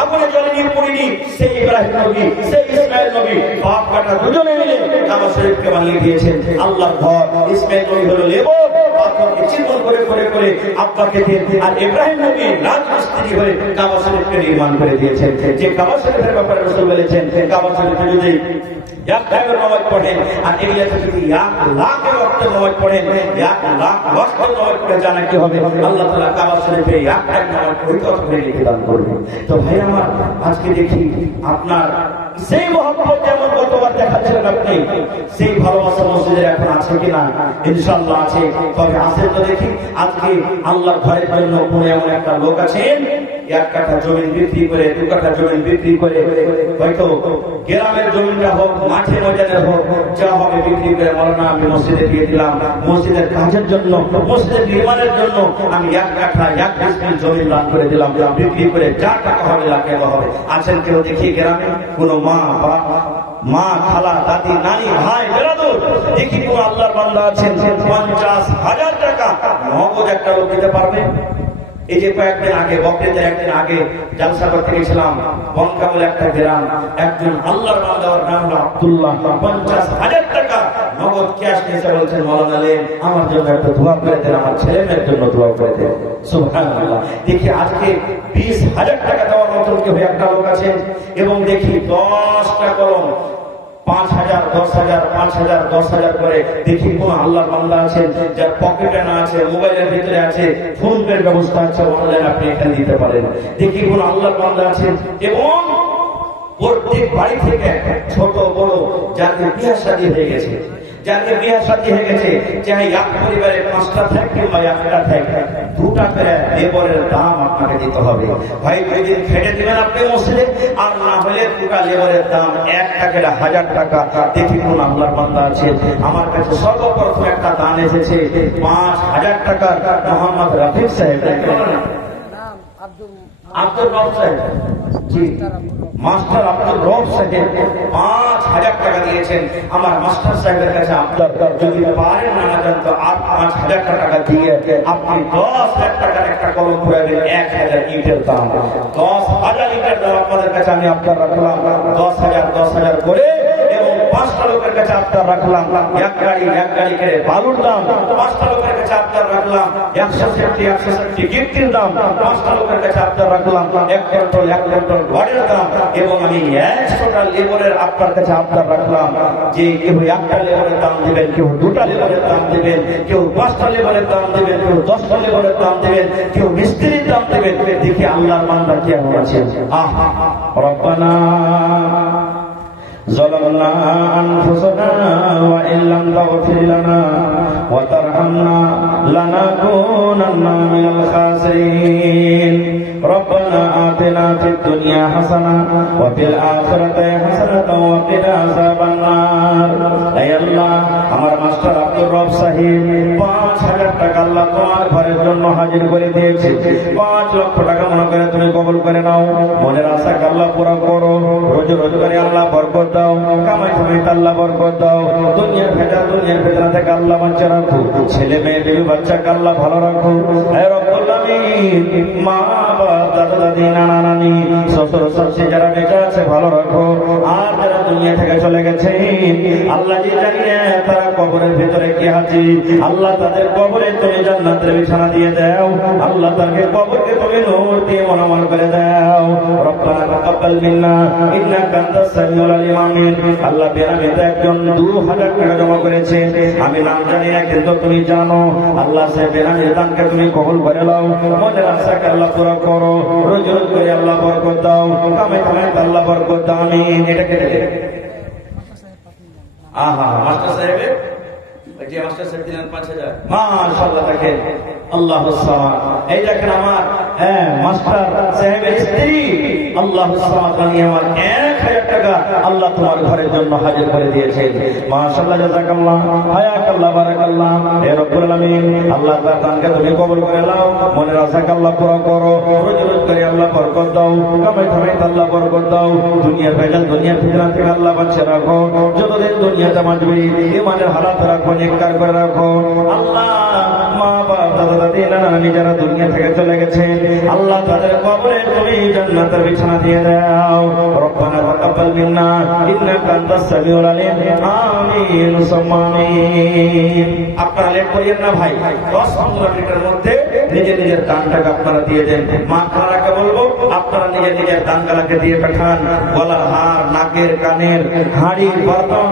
আগুনে জ্বলেনি পুড়িনি, সেই ইব্রাহিম নবী সেই ইসমাঈল নবী বাপ কাটা দুজনে মিলে কাবা শরীফকে বানিয়ে দিয়েছেন আল্লাহর ঘর। ইসমাঈল নবী হলো লেবর, পাথরকে চিকন করে করে করে আব্বাকে দিয়ে, আর ইব্রাহিম নবী রাজমিস্ত্রি হয়ে কাবা শরীফকে নির্মাণ করে দিয়েছেন। যে কাবা শরীফের ব্যাপারে রাসূল বলেছেন কাবা শরীফে যদি 1 টাকার নামাজ পড়েন আর এরিয়াতে যদি 1 লাখের ওয়াক্তের নামাজ পড়েন, 1 লাখ ওয়াক্তের নামাজ পড়ে জানা কি হবে? আল্লাহ তাআলা কাবা শরীফে 1 টাকার নামাজ পরিকল্পনা করে লিখে দান করবে। তো ভাই আমার আজকে দেখি আপনার সেই মহব্বত যেমন গতবার দেখাচ্ছিলেন আপনি, সেই ভালোবাসা মসজিদের এখন আছে কিনা? ইনশাআল্লাহ আছে। তবে আছে তো দেখি আজকে আল্লাহর ঘরের জন্য কোন এমন একটা লোক আছেন 1 কাঠা জমি বিক্রি করে 2 কাঠা জমি বিক্রি করে, হয়তো গ্রামের জমিটা হোক মাঠে ময়দানের হোক যা হবে বিক্রি করে মাওলানা আমি মসজিদে দিয়ে দিলাম, মসজিদের কাজের জন্য মসজিদের নির্মাণের জন্য আমি 1 কাঠা 1 ডিসমিল জমি দান করে দিলাম, বিক্রি করে যা টাকা হবে লাখে হবে। আছেন কেউ দেখি গ্রামে কোন মা খালা দাদি নানি ভাই বেরাদর দেখি কোন আল্লাহর বান্দা আছেন 50,000 টাকা নগদ একটা লোক দিতে পারবে? এই যে কয়েকদিন আগে বকরিদের একদিন আগে জালসা করতে গেছিলাম, বনকা বলে একটা গ্রাম, একজন আল্লাহর বান্দা ওর নাম হলো আব্দুল্লাহ, 50,000 টাকা নগদ ক্যাশ নিয়ে বলছেন মাওলানা লেন আমার জন্য একটা দোয়া করে দেন, আমার ছেলে মেয়ের জন্য দোয়া করে দেন। সুবহানাল্লাহ। দেখি আজকে 20,000 টাকা দেওয়ার মতো কেউ একটা লোক আছেন, এবং দেখি 10টা কলম 5,000, 10,000, 5,000, 10,000 করে। দেখি কোন আল্লাহর বান্দা আছেন যার পকেটে না আছে, মোবাইলের ভিতরে আছে, ফোন পের ব্যবস্থা আছে, অনলাইন আপনি এখানে দিতে পারেন। দেখি কোন আল্লাহর বান্দা আছেন। এবং প্রত্যেক বাড়ি থেকে ছোট বড় যাদের বিয়ে শাদী হয়ে গেছে, যাদের বিয়ে শাদী হয়ে গেছে, চাই এক পরিবারে 5টা থাকে কিংবা 1টা থাকে, 2টা করে লেবরের দাম আপনাকে দিতে হবে। ভাই দুদিন খেটে দিবেন আপনি মসজিদে, আর না হলে 2টা লেবরের দাম 1 টাকা 1000 টাকা। দেখি কোন আল্লাহর বান্দা আছে। আমার কাছে সর্বপ্রথম একটা দান এসেছে 5,000 টাকা। মোহাম্মদ রফিক সাহেব, আব্দুল রব সাহেব, জি মাস্টার আব্দুল রব সাহেব 5,000 টাকা দিয়েছেন। আমার মাস্টার সাহেবের কাছে আপনার যদি পারেন না জানতো আর 5,000 টাকা দিয়ে আপনি 10 লাখ টাকার একটা কলম পুরাবেন। 1,000 ইটের দাম, 10,000 ইটের দাম আপনাদের কাছে আমি আপনার রাখলাম 10,000 করে। এবং 5টা লোকের কাছে আপনার রাখলাম এক গাড়ি করে বালুর দাম। 5টা লোকের কাছে আপনার রাখলাম 160 গিফটের দাম। 5টা লোকের কাছে আপনার রাখলাম 1 কুইন্টাল ঘরের দাম। এবং আমি 100টা লেবরের আপনার কাছে আপনার রাখলাম যে কেউ 1টা লেবরের দাম দিবেন, কেউ 2টা লেবরের দাম দিবেন, কেউ 5টা লেবরের দাম দিবেন, কেউ 10টা লেবরের দাম দিবেন, কেউ মিস্ত্রির দাম দিবেন। দেখি আল্লাহর বান্দা কেমন আছে। রব্বানা ظلمنا أنفسنا وإن لم تغفر لنا وترحمنا لنكونن من الخاسرين ربنا آتنا في الدنيا حسنة وفي الآخرة حسنة وقنا عذاب النار। أي الله আমার মাস্টার আব্দুল রব সাহেব 5,000 টাকা আল্লাহ তোমার ঘরের জন্য হাজির করে দিয়েছে। 5 লক্ষ টাকা মনে করে তুমি কবুল করে নাও। মনের আশা আল্লাহ পুরো করো। রোজগারে আল্লাহ বরকত দাও, কামাই কামাইতে আল্লাহ বরকত দাও। দুনিয়ার ফেতনা থেকে আল্লাহ বাঁচা রাখো। ছেলে মেয়ে বিবি বাচ্চাকে আল্লাহ ভালো রাখো। হে রব্বুল আমিন, মা বাবা দাদা দাদি নানা নানি শ্বশুর শাশুড়ি যারা বেঁচে আছে ভালো রাখো। আর যারা দুনিয়া থেকে চলে গেছে আল্লাহ জি জানে তারা কবরের ভিতরে কি আছে। আল্লাহ তাদের কবরে তুমি জান্নাতের বিছানা দিয়ে দাও। আল্লাহ তাদের কবরকে তুমি নূর দিয়ে মনোমল করে দাও। রব্বানা তাকাব্বাল মিন্না ইন্নাকা আনতাস সামিউল আলিম। আল্লাহ বেনামিতে একজন 2,000 টাকা জমা করেছে। আমি নাম জানি না কিন্তু তুমি জানো। আল্লাহ সে বেনামির দানকে তুমি কবুল করে নাও। মনের আশাকে আল্লাহ পুরো করো। রোজ করে আল্লাহ বরকত দাও, কামাই কামাইতে আল্লাহ বরকত দাও। আমিন। এটাকে মাস্টার সাহেবের যে মাস্টার সাহেব দিলেন 5,000, মাশাআল্লাহ। দেখেন আল্লাহুস সামাদ। এই দেখেন আমার মাস্টার সাহেবের স্ত্রী আল্লাহুস সামাদ নিয়ে আমার 1,000 টাকা আল্লাহ তোমার ঘরের জন্য হাজির করে দিয়েছেন। মাশাআল্লাহ, জাযাকাল্লাহ, হায়াকাল্লাহ, বারাকাল্লাহ। হে রব্বুল আলামিন, আল্লাহ তাআলা দানকে তুমি কবুল করে নাও। মনের আশাকে আল্লাহ পুরো করো। রোজ করে আল্লাহ বরকত দাও, কামাই কামাইতে আল্লাহ বরকত দাও। দুনিয়ার ভেজাল দুনিয়ার ফিতনা থেকে আল্লাহ বাঁচিয়ে রাখো। যতদিন দুনিয়াতে বাঁচবে ঈমানের হালাত রাখো, নেককার করে রাখো। আল্লাহ মা বাবা দাদা দাদি নানা নানি যারা দুনিয়া থেকে চলে গেছে আল্লাহ তাদের কবরে তুমি জান্নাতের বিছানা দিয়ে দাও। রব্বানা তাকাব্বাল মিন্না ইন্নাকা আনতাস সামিউল আলিম। আমিন সুম্মা আমিন। আপনারা লেট করিয়েন না ভাই, 10-15 মিনিটের মধ্যে নিজের দান টাকা আপনারা দিয়ে দেন। মা খালাকে বলবো আপনারা নিজের দান গালাকে দিয়ে পাঠান। গলার হার, নাকের কানের, হাড়ি বর্তন,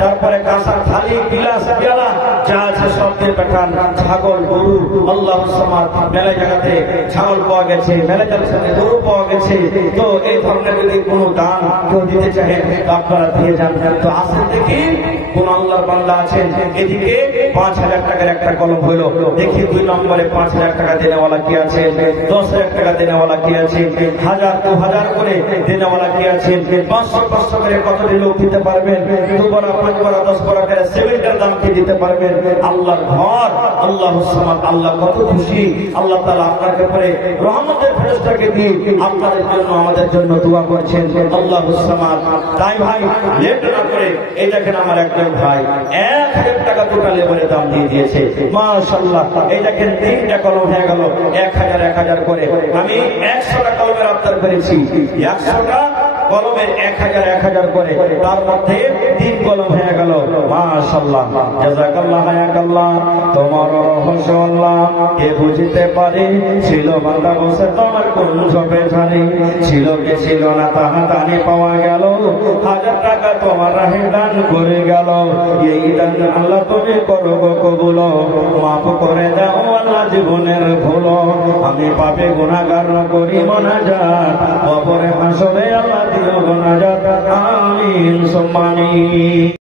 তারপরে কাঁসার থালি, গিলাস, পেয়ালা যা আছে সব দিয়ে পাঠান। ছাগল, গরু, আল্লাহুস সামাদ, মেলা জায়গাতে ছাগল পাওয়া গেছে, মেলা জায়গাতে গরু পাওয়া গেছে। তো এই ধরনের যদি কোনো দান কেউ দিতে চাহেন তো আপনারা দিয়ে যান। তো আসেন দেখি কোন আল্লাহর বান্দা আছেন। এদিকে 5,000 টাকার একটা কলম হইলো। দেখি 2 নম্বরে 5,000 টাকা দেনেওয়ালা কি আছে, 10,000 টাকা দেনেওয়ালা কি আছে, 1,000 2,000 করে দেনেওয়ালা কি আছে, 500 করে কত লোক দিতে পারবেন, 2 বড়া 5 বড়া 10 বড়া করে সিমেন্টের দাম কি দিতে পারবেন। আল্লাহর ঘর আল্লাহুস সামাদ, আল্লাহ কত খুশি। আল্লাহ তাআলা আপনাকে পরে রহমতের ফেরেশতাকে দিয়ে আপনাদের জন্য আমাদের জন্য দোয়া করছেন আল্লাহুস সামাদ। তাই ভাই লেট না করে এই দেখেন আমার একজন ভাই 1,000 টাকা টোটাল লেবারের দাম দিয়ে দিয়েছে। মাশাআল্লাহ, এই দেখেন 3টা কলম হয়ে গেল 1,000 করে। আমি 100টা কলমের আবদার করেছি, 100টা কলমের 1,000 করে, তার মধ্যে 3 কলম হয়ে গেল। মাশাআল্লাহ, জাযাকাল্লাহ, হায়াকাল্লাহ। তোমার রহস্য আল্লাহ কে বুঝতে পারে। ছিল বান্দা বসে তোমার কোন সবে জানে, ছিল কে ছিল না তাহা জানে পাওয়া গেল। 1,000 টাকা তো তোমার রাহে দান করে গেল, এই দান আল্লাহ তুমি করো গো কবুল, মাফ করে দাও আল্লাহ জীবনের ভুল। আমি পাপে গুনাহগার করি মোনাজাত, কবরে হাসরে আল্লাহ দিও মোনাজাত। আমিন সুম্মা আমিন।